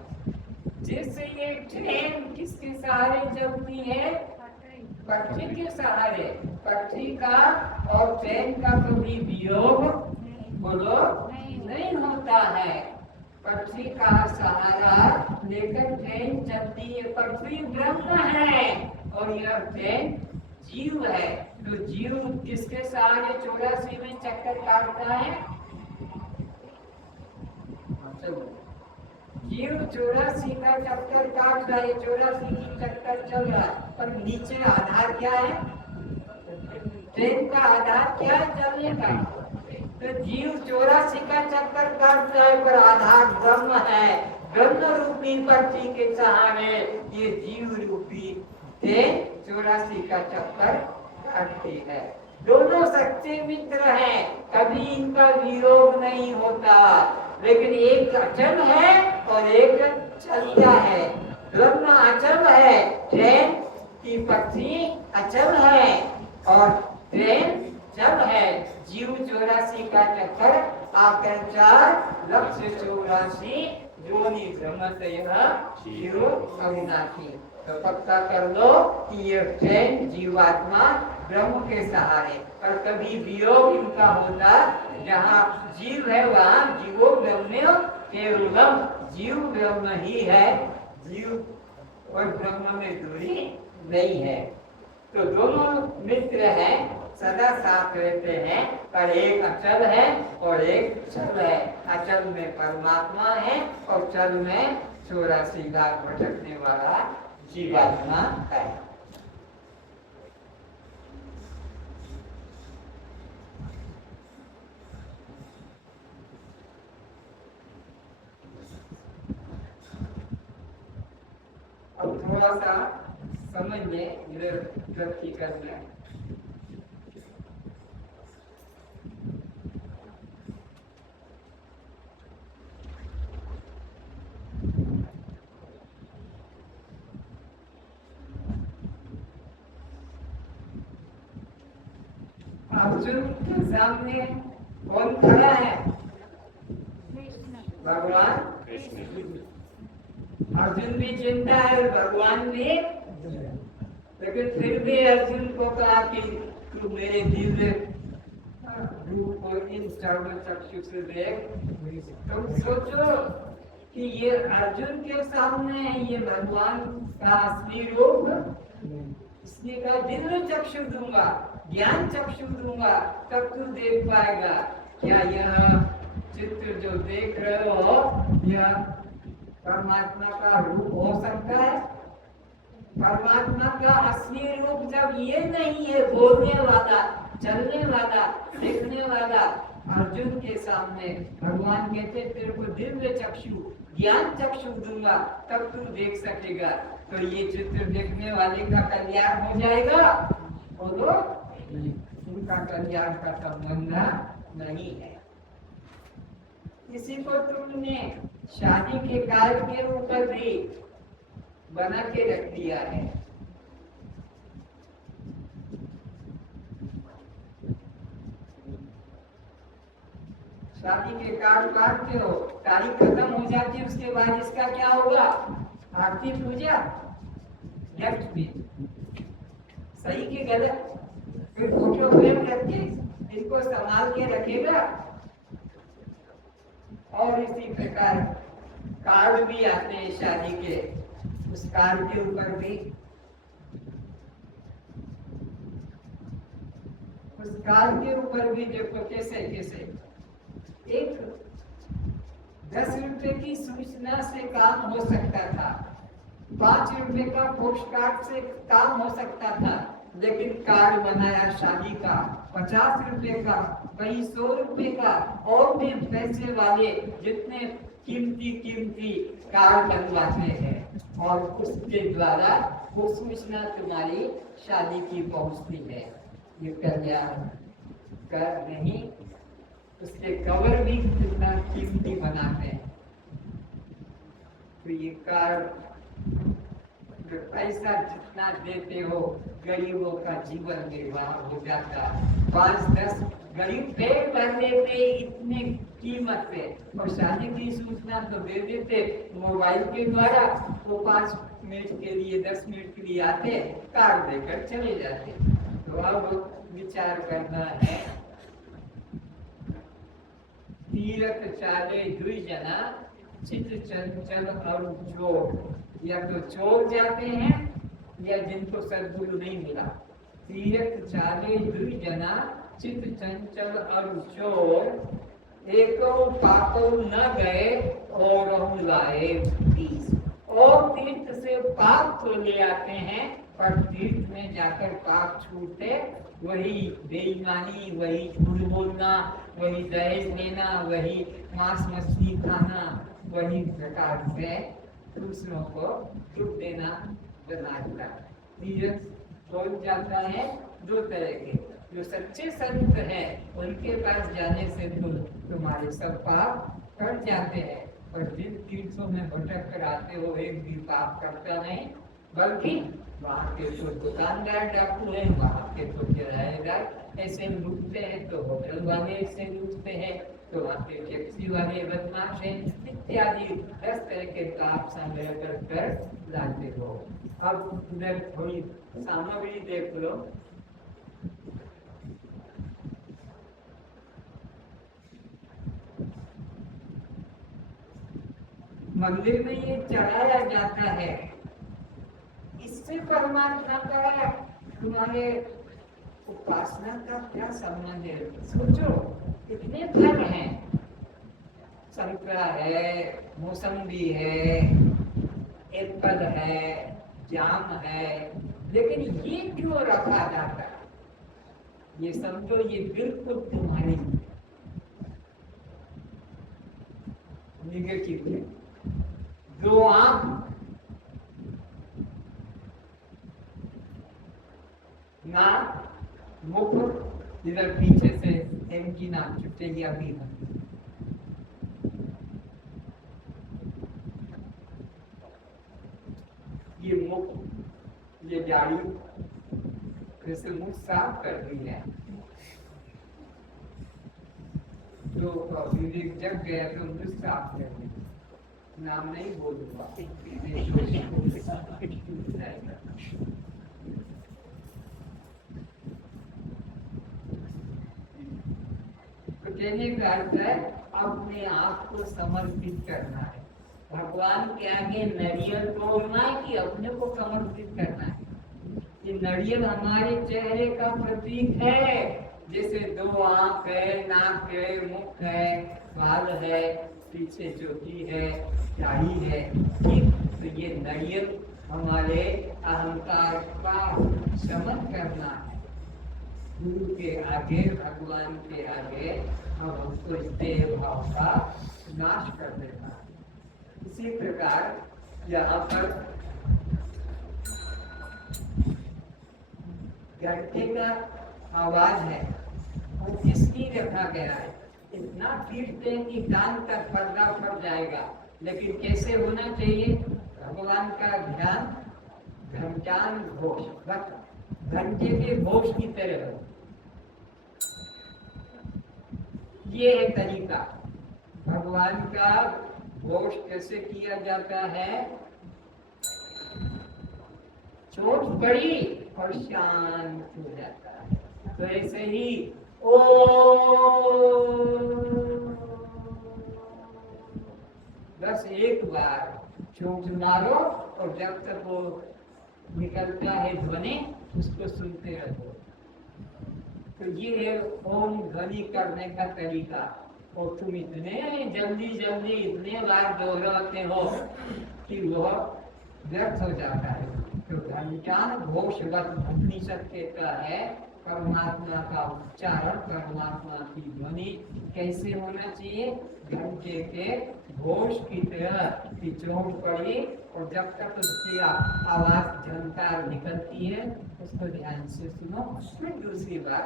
जैसे ये ट्रेन किसके सहारे चलती है? पटरी के सहारे। पटरी का और ट्रेन का कभी वियोग बोलो नहीं होता है। पटरी का सहारा लेकर ट्रेन चलती है। पटरी ब्रह्म है और यह ट्रेन जीव है। तो जीव किसके सहारे 84 में चक्कर काटता है? जीव 84 का चक्कर काट रहा है, 84 की चक्कर चल रहा है, पर नीचे आधार क्या है? ट्रेन का आधार क्या है चलने का? तो जीव 84 का चक्कर काटता है, पर आधार ब्रह्म है। ब्रह्म रूपी पट्टी के सहारे ये जीव रूपी ट्रेन 84 का चक्कर काटती है। दोनों सच्चे मित्र हैं, कभी इनका विरोध नहीं होता। लेकिन एक अचल है और एक चलता है। ब्रह्म अचल है, ट्रेन की पटरी अचल है और ट्रेन चल है। जीव 84 का चक्कर आकर 4,84,000 जोनी भ्रमत यह जीव अविनाशी। तो पक्का कर लो कि ये ट्रेन जीवात्मा ब्रह्म के सहारे, पर कभी वियोग इनका होता। जहाँ जीव है वहाँ जीवो ब्रह्म केवलम, जीव ब्रह्म ही है, जीव और ब्रह्म में दूरी नहीं है। तो दोनों मित्र हैं, सदा साथ रहते हैं, पर एक अचल है और एक चल है। अचल में परमात्मा है और चल में 84 लाख भटकने वाला जीवात्मा है। अब थोड़ा सा समझ में वृद्धि करना है। अर्जुन के सामने कौन खड़ा है? भगवान अर्जुन भी चिंता है, भगवान भी। लेकिन फिर भी अर्जुन को कहा कि तू मेरे दिव्य रूप को इन सर्व चक्षु से देख। तुम सोचो कि ये अर्जुन के सामने है, ये भगवान का असली रूप। इसलिए कहा दिव्य चक्षु दूंगा, ज्ञान चक्षु दूंगा, तब तू देख पाएगा। क्या यह चित्र जो देख रहे हो यह परमात्मा का रूप हो सकता है? परमात्मा का असली रूप जब ये नहीं है, बोलने वाला, चलने वाला, देखने वाला। अर्जुन के सामने भगवान कहते तेरे को दिव्य चक्षु, ज्ञान चक्षु दूंगा, तब तू देख सकेगा। तो ये चित्र देखने वाले का कल्याण हो जाएगा? बोलो, उनका कल्याण का संबंध नहीं है। किसी को तुमने शादी के कार्य के ऊपर भी बना के रख दिया है। शादी के कार्ड काटते हो, तारीख खत्म हो जाती है, उसके बाद इसका क्या होगा? आरती पूजा, गिफ्ट भी। सही की गलत? फिर फोटो फ्रेम करके इनको संभाल के रखेगा। और इसी प्रकार कार्ड भी आते हैं शादी के, उस कार्ड के ऊपर भी, उस कार्ड के ऊपर भी देखो कैसे कैसे एक 10 रुपए की सूचना से काम हो सकता था, 5 रुपए का पोस्ट कार्ड से काम हो सकता था। लेकिन कार्ड बनाया शादी का 50 रुपए का, कहीं 100 रुपए का, और भी पैसे वाले जितने कीमती कार्ड बनवाते हैं और उसके द्वारा वो सूचना तुम्हारी शादी की पहुंचती है। ये कल्याण कर नहीं, उसके कवर भी कितना कीमती बनाते हैं। तो ये कार्ड पैसा जितना देते हो गरीबों का जीवन निर्वाह हो जाता है। 5-10 गरीब पेट भर देते इतने कीमत पे, और शादी की सूचना तो दे देते मोबाइल के द्वारा। वो 5 मिनट के लिए 10 मिनट के लिए आते, कार्ड देकर चले जाते। तो अब विचार करना है, तीरथ चाले दुई जना चित चंचल और चोर, या तो चोर जाते हैं या जिनको सद्गुरु नहीं मिला। तीरथ चाले दुई जना चित चंचल और चोर, एको पाको न गए और लाए 20। और तीर्थ से पाप तो ले आते हैं, पर तीर्थ में जाकर पाप छूटते वही बेईमानी, वही झूठ बोलना, वही दहेज लेना, वही मांस मछली खाना, वही प्रकार से दूसरों को दुख देना बनाता। तीर्थ खोल जाता है 2 तरह के, जो सच्चे संत हैं उनके पास जाने से तुम्हारे सब पाप कट जाते हैं। और जिन तीर्थों में भटक कर आते हो एक भी पाप करता नहीं, बल्कि वहाँ के तो दुकानदार डाकू हैं, वहाँ के तो किराएदार ऐसे लूटते हैं, तो होटल वाले ऐसे लूटते हैं, तो वहाँ के टैक्सी वाले बदमाश हैं, इत्यादि 10 तरह के पाप संग्रह कर लाते हो। अब उधर थोड़ी सामग्री देख लो। मंदिर में ये चढ़ाया जाता है, इससे परमात्मा का तुम्हारे उपासना का क्या संबंध है? सोचो, कितने फल हैं, संतरा है, मौसम्बी है, एप्पल है, जाम है, लेकिन ये क्यों रखा जाता है? ये समझो ये बिल्कुल तुम्हारी निगेटिव है। 2 आंख, नाक, मुख, इधर पीछे से एंटीना चुटेलिया भी है। ये मुख, ये जाड़ी, जैसे मुख साफ कर दी है। जो विवेक जग गया तो मुख साफ कर दी, नाम नहीं बोलूंगा। कहने का अर्थ है अपने आप को समर्पित करना है भगवान के आगे। नारियल तोड़ना है कि अपने को समर्पित करना है? ये नारियल हमारे चेहरे का प्रतीक है, जैसे 2 आंख है, नाक है, मुख है, बाल है, पीछे चोटी है, दाढ़ी है, ठीक? तो ये नारियल हमारे अहंकार का शमन करना है। गुरु के आगे, भगवान के आगे अब हमको इस देह भाव का नाश कर देना है। इसी प्रकार यहाँ पर घंटे का आवाज है, वो किसकी रखा गया है? इतना पीटते हैं कि कान का पर्दा फट जाएगा, लेकिन कैसे होना चाहिए? भगवान का ध्यान घंटान घोष, घंटे के घोष की तरह हो। ये है तरीका। भगवान का घोष कैसे किया जाता है? चोट पड़ी और शांत हो जाता है। तो ऐसे ही ओ बस एक बार चोट मारो और जब तक वो निकलता है ध्वनि उसको सुनते रहो। तो ये है ओम ध्वनि करने का तरीका। और तुम इतने जल्दी जल्दी इतने बार दोहराते हो कि वह व्यर्थ हो जाता है। तो घंटान घोषवत उपनिषद कहता है परमात्मा का उच्चारण, परमात्मा की ध्वनि कैसे होना चाहिए? घंटे के घोष की तरह की चोट पड़ी और जब तक उसकी आवाज झनकार निकलती है उसको ध्यान से सुनो, फिर दूसरी बार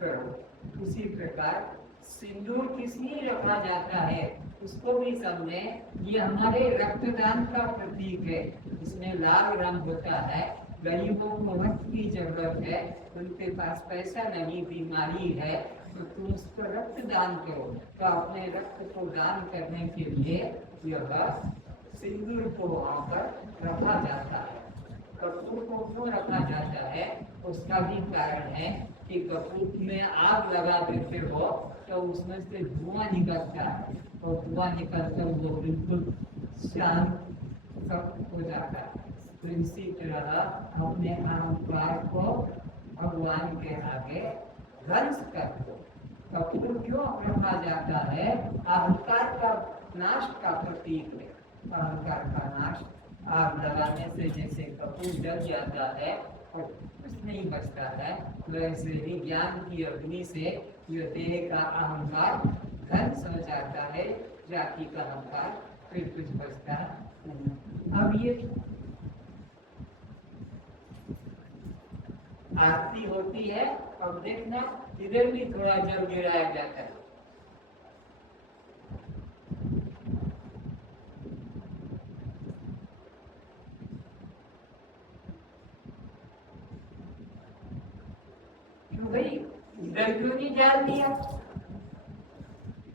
करो। उसी प्रकार सिंदूर किस लिए रखा जाता है उसको भी समझे। ये हमारे रक्तदान का प्रतीक है। इसमें लाल रंग होता है। गरीबों को रक्त की जरूरत है, उनके पास पैसा नहीं, बीमारी है, तो तुम उसको रक्तदान करो। तो अपने रक्त को दान करने के लिए यह सिंदूर को वहाँ पर रखा जाता है। कपूर को क्यों रखा जाता है उसका भी कारण है कि कपूर में आग लगा देते हो तो उसमें से धुआं निकलता है और धुआं निकलकर वो बिल्कुल शांत सब हो जाता है। तो इसी तरह अपने अहंकार को भगवान के आगे ध्वंस कर दो। कपूर क्यों रखा जाता है? अहंकार का नाश का प्रतीक है। अहंकार का नाश, आग लगाने से जैसे कपूर जल जाता है और कुछ नहीं बचता है, वैसे ही ज्ञान की अग्नि से यह देह का अहंकार ध्वंस हो जाता है, जाति का अहंकार फिर कुछ बचता नहीं। अब ये आरती होती है और देखना इधर भी थोड़ा जल गिराया जाता है। क्यों भाई, इधर क्यों नहीं डाल दिया?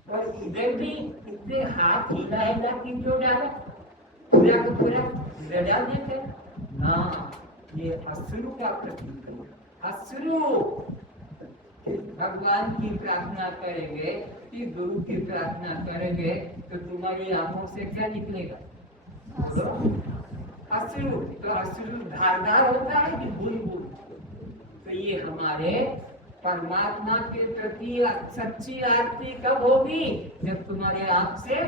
और इधर भी इतने हाथ हिला हिला की क्यों डाला? पूरा का पूरा इधर डाल देते ना। ये अश्रु का प्रतीक है। अश्रु भगवान की प्रार्थना करेंगे कि गुरु की प्रार्थना करेंगे तो तुम्हारी आंखों से क्या निकलेगा? अश्रु। तो अश्रु धारदार होता है कि बूंद बूंद। तो ये हमारे परमात्मा के प्रति सच्ची आरती कब होगी? जब तुम्हारे आंख से,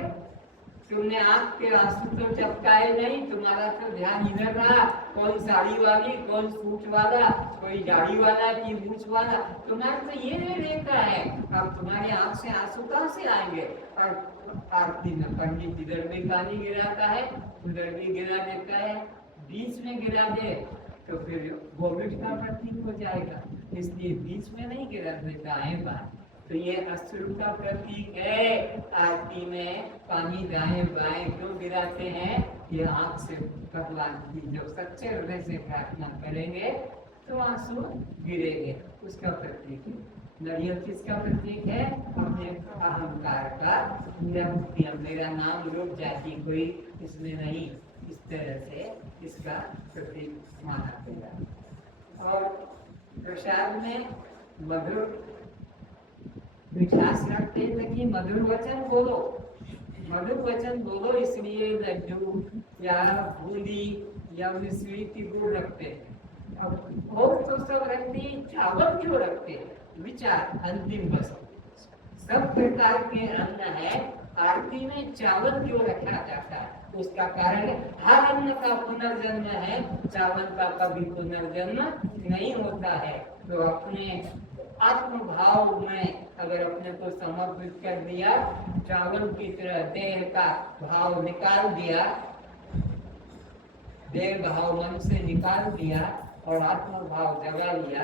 तुमने आंख के आंसू तो चपकाए नहीं, तुम्हारा तो ध्यान इधर रहा, कौन साड़ी वाली, कौन सूट वाला, कोई दाढ़ी वाला की मूछ वाला, तुम्हारा तो ये नहीं रहता है। अब तुम्हारे आंख से आंसू कहाँ से आएंगे? और आरती में पंडित इधर भी पानी गिराता है, उधर भी गिरा देता है, बीच में गिरा दे तो फिर कोविड का प्रतीक हो जाएगा, इसलिए बीच में नहीं गिरा देता है बात। तो ये अश्रु का प्रतीक है। आरती में पानी दाएं बाएं क्यों गिराते हैं? ये आंख से भगवान की जब सच्चे हृदय से प्रार्थना करेंगे तो आंसू गिरेंगे, उसका प्रतीक है। नारियल किसका प्रतीक है? अपने अहंकार का। मेरा नाम रूप जाति कोई इसमें नहीं, इस तरह से इसका प्रतीक माना गया। और प्रसाद में मधुर मिठास रखते लगी, मधुर वचन बोलो, मधुर वचन बोलो, इसलिए लड्डू या बूंदी या मिश्री की गुड़ रखते हैं। अब भोग तो सब रखते, चावल क्यों रखते हैं? विचार अंतिम बस। सब प्रकार के अन्न है, आरती में चावल क्यों रखा जाता है? उसका कारण हर अन्न का पुनर्जन्म है, चावल का कभी पुनर्जन्म नहीं होता है। तो अपने आत्म भाव में अगर अपने को समर्पित कर दिया, चावल की तरह देह का भाव निकाल दिया, देह भाव मन से निकाल दिया और आत्म भाव जगा लिया,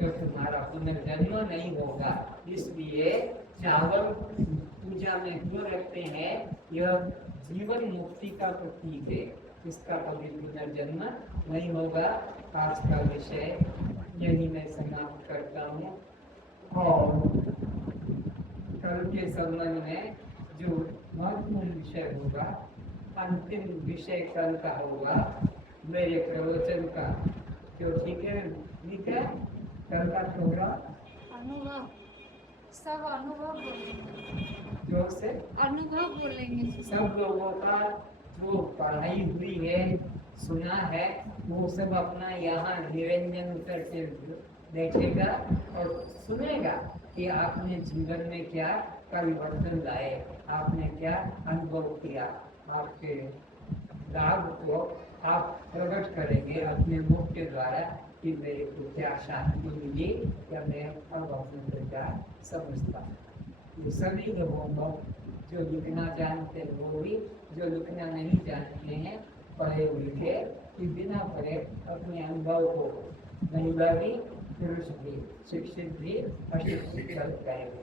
तो तुम्हारा पुनर्जन्म नहीं होगा। इसलिए चावल पूजा में क्यों रखते हैं? यह जीवन मुक्ति का प्रतीक है, इसका कभी पुनर्जन्म नहीं होगा। आज का विषय यही मैं समाप्त करता हूँ और कल के संबंध में जो महत्वपूर्ण विषय होगा, अंतिम विषय कल का होगा मेरे प्रवचन का। जो ठीक है कल का प्रोग्राम अनुभव, सब अनुभव बोलेंगे, जो से अनुभव बोलेंगे। सब लोगों का जो पढ़ाई हुई है, सुना है, वो सब अपना यहाँ निरंजन करके बैठेगा और सुनेगा कि आपने जीवन में क्या परिवर्तन लाए, आपने क्या अनुभव किया, आपके लाभ को आप प्रकट करेंगे अपने मुख के द्वारा। कि मेरे को क्या शांति मिली, या मैं अब अपने प्रकार समझता हूँ। ये सभी लोगों को जो लिखना जानते हैं वो भी, जो लिखना नहीं जानते हैं पढ़े लिखे, कि बिना पढ़े अपने अनुभव को महिला भी पुरुष भी शिक्षित भी अशिक्षित कर पाएंगे।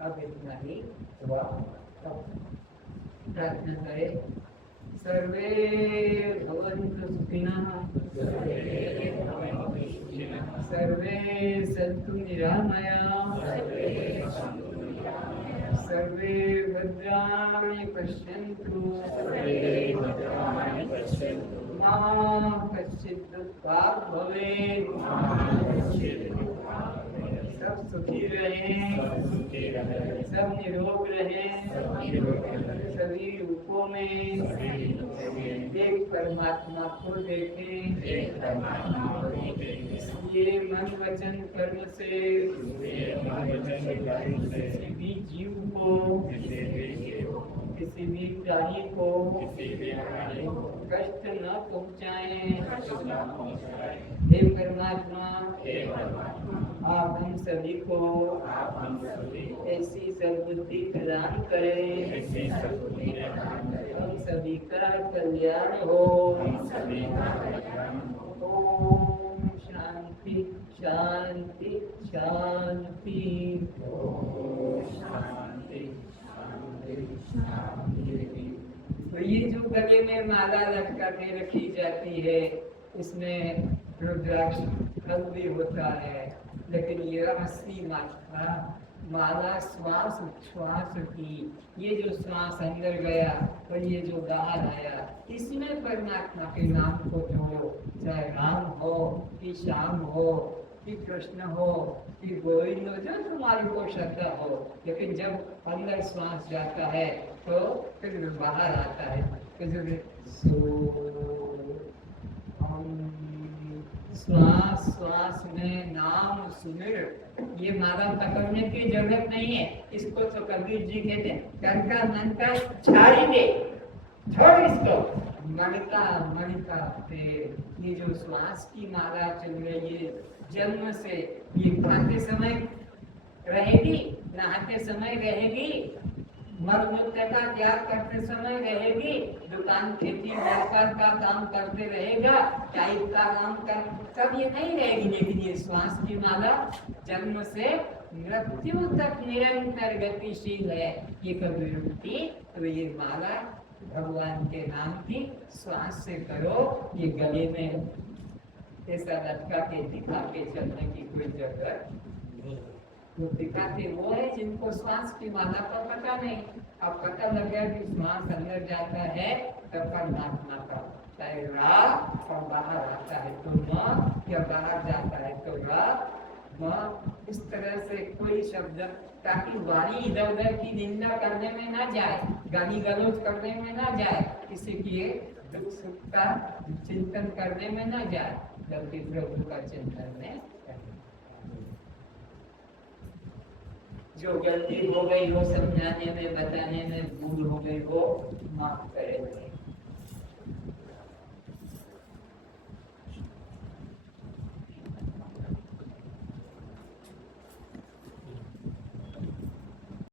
अब इतना ही हुआ। प्रार्थना करें। सर्वे भवन्तु सुखिनः, सर्वे सन्तु निरामयाः, सर्वे भद्राणि पश्यन्तु, मा कश्चित् दुःखात् भवेत्। सब सुखी रहें, सब निरोग रहें, सभी रूपों में एक परमात्मा को देखें। ये मन वचन कर्म से किसी भी जीव को, किसी भी प्राणी को कष्ट न पहुँचाएं। हे परमात्मा, आप हम सभी को ऐसी सद्बुद्धि प्रदान करें, हम सभी का कल्याण हो। ओम शांति शांति शांति। तो ये जो गले में माला लटका के रखी जाती है, इसमें रुद्राक्ष फल भी होता है, लेकिन ये असली माला श्वास उच्छ्वास की, ये जो श्वास अंदर गया और ये जो बाहर आया, इसमें परमात्मा के नाम को जोड़ो। चाहे राम हो कि श्याम हो कि कृष्ण हो कि गोविंद हो, जो तुम्हारी को श्रद्धा हो, लेकिन जब अंदर श्वास जाता है तो फिर बाहर आता है। श्वास श्वास में नाम सुमिर, ये माला पकड़ने की जरूरत नहीं है। इसको तो कबीर जी कहते हैं, कर का मन का छाड़ी दे, छोड़ इसको। मन का पेड़, ये जो श्वास की माला चल रही है जन्म से, ये खाते समय रहेगी, नहाते समय रहेगी, मल मूत्र का त्याग करते समय रहेगी, दुकान खेती व्यापार का काम करते रहेगा, टाइप का काम कर, तब ये नहीं रहेगी। लेकिन ये श्वास की माला जन्म से मृत्यु तक निरंतर गतिशील है। ये कभी रुकती, तो ये माला भगवान के नाम की श्वास से करो। ये गले में ऐसा लटका के दिखा के चलने की कोई जरूरत नहीं। जो दिखाते वो है जिनको श्वास की माला का पता नहीं। अब पता लग गया कि श्वास अंदर जाता है तब परमात्मा का, चाहे रा और बाहर आता है तो न, या बाहर जाता है तो रा न। इस तरह से कोई शब्द, ताकि वाणी इधर उधर की निंदा करने में ना जाए, गाली गलौज करने में ना जाए, किसी की दुख सुख का चिंतन करने में ना जाए, बल्कि प्रभु का चिंतन में। जो गलती हो गई हो समझाने में बताने में, भूल हो गई हो, माफ करें।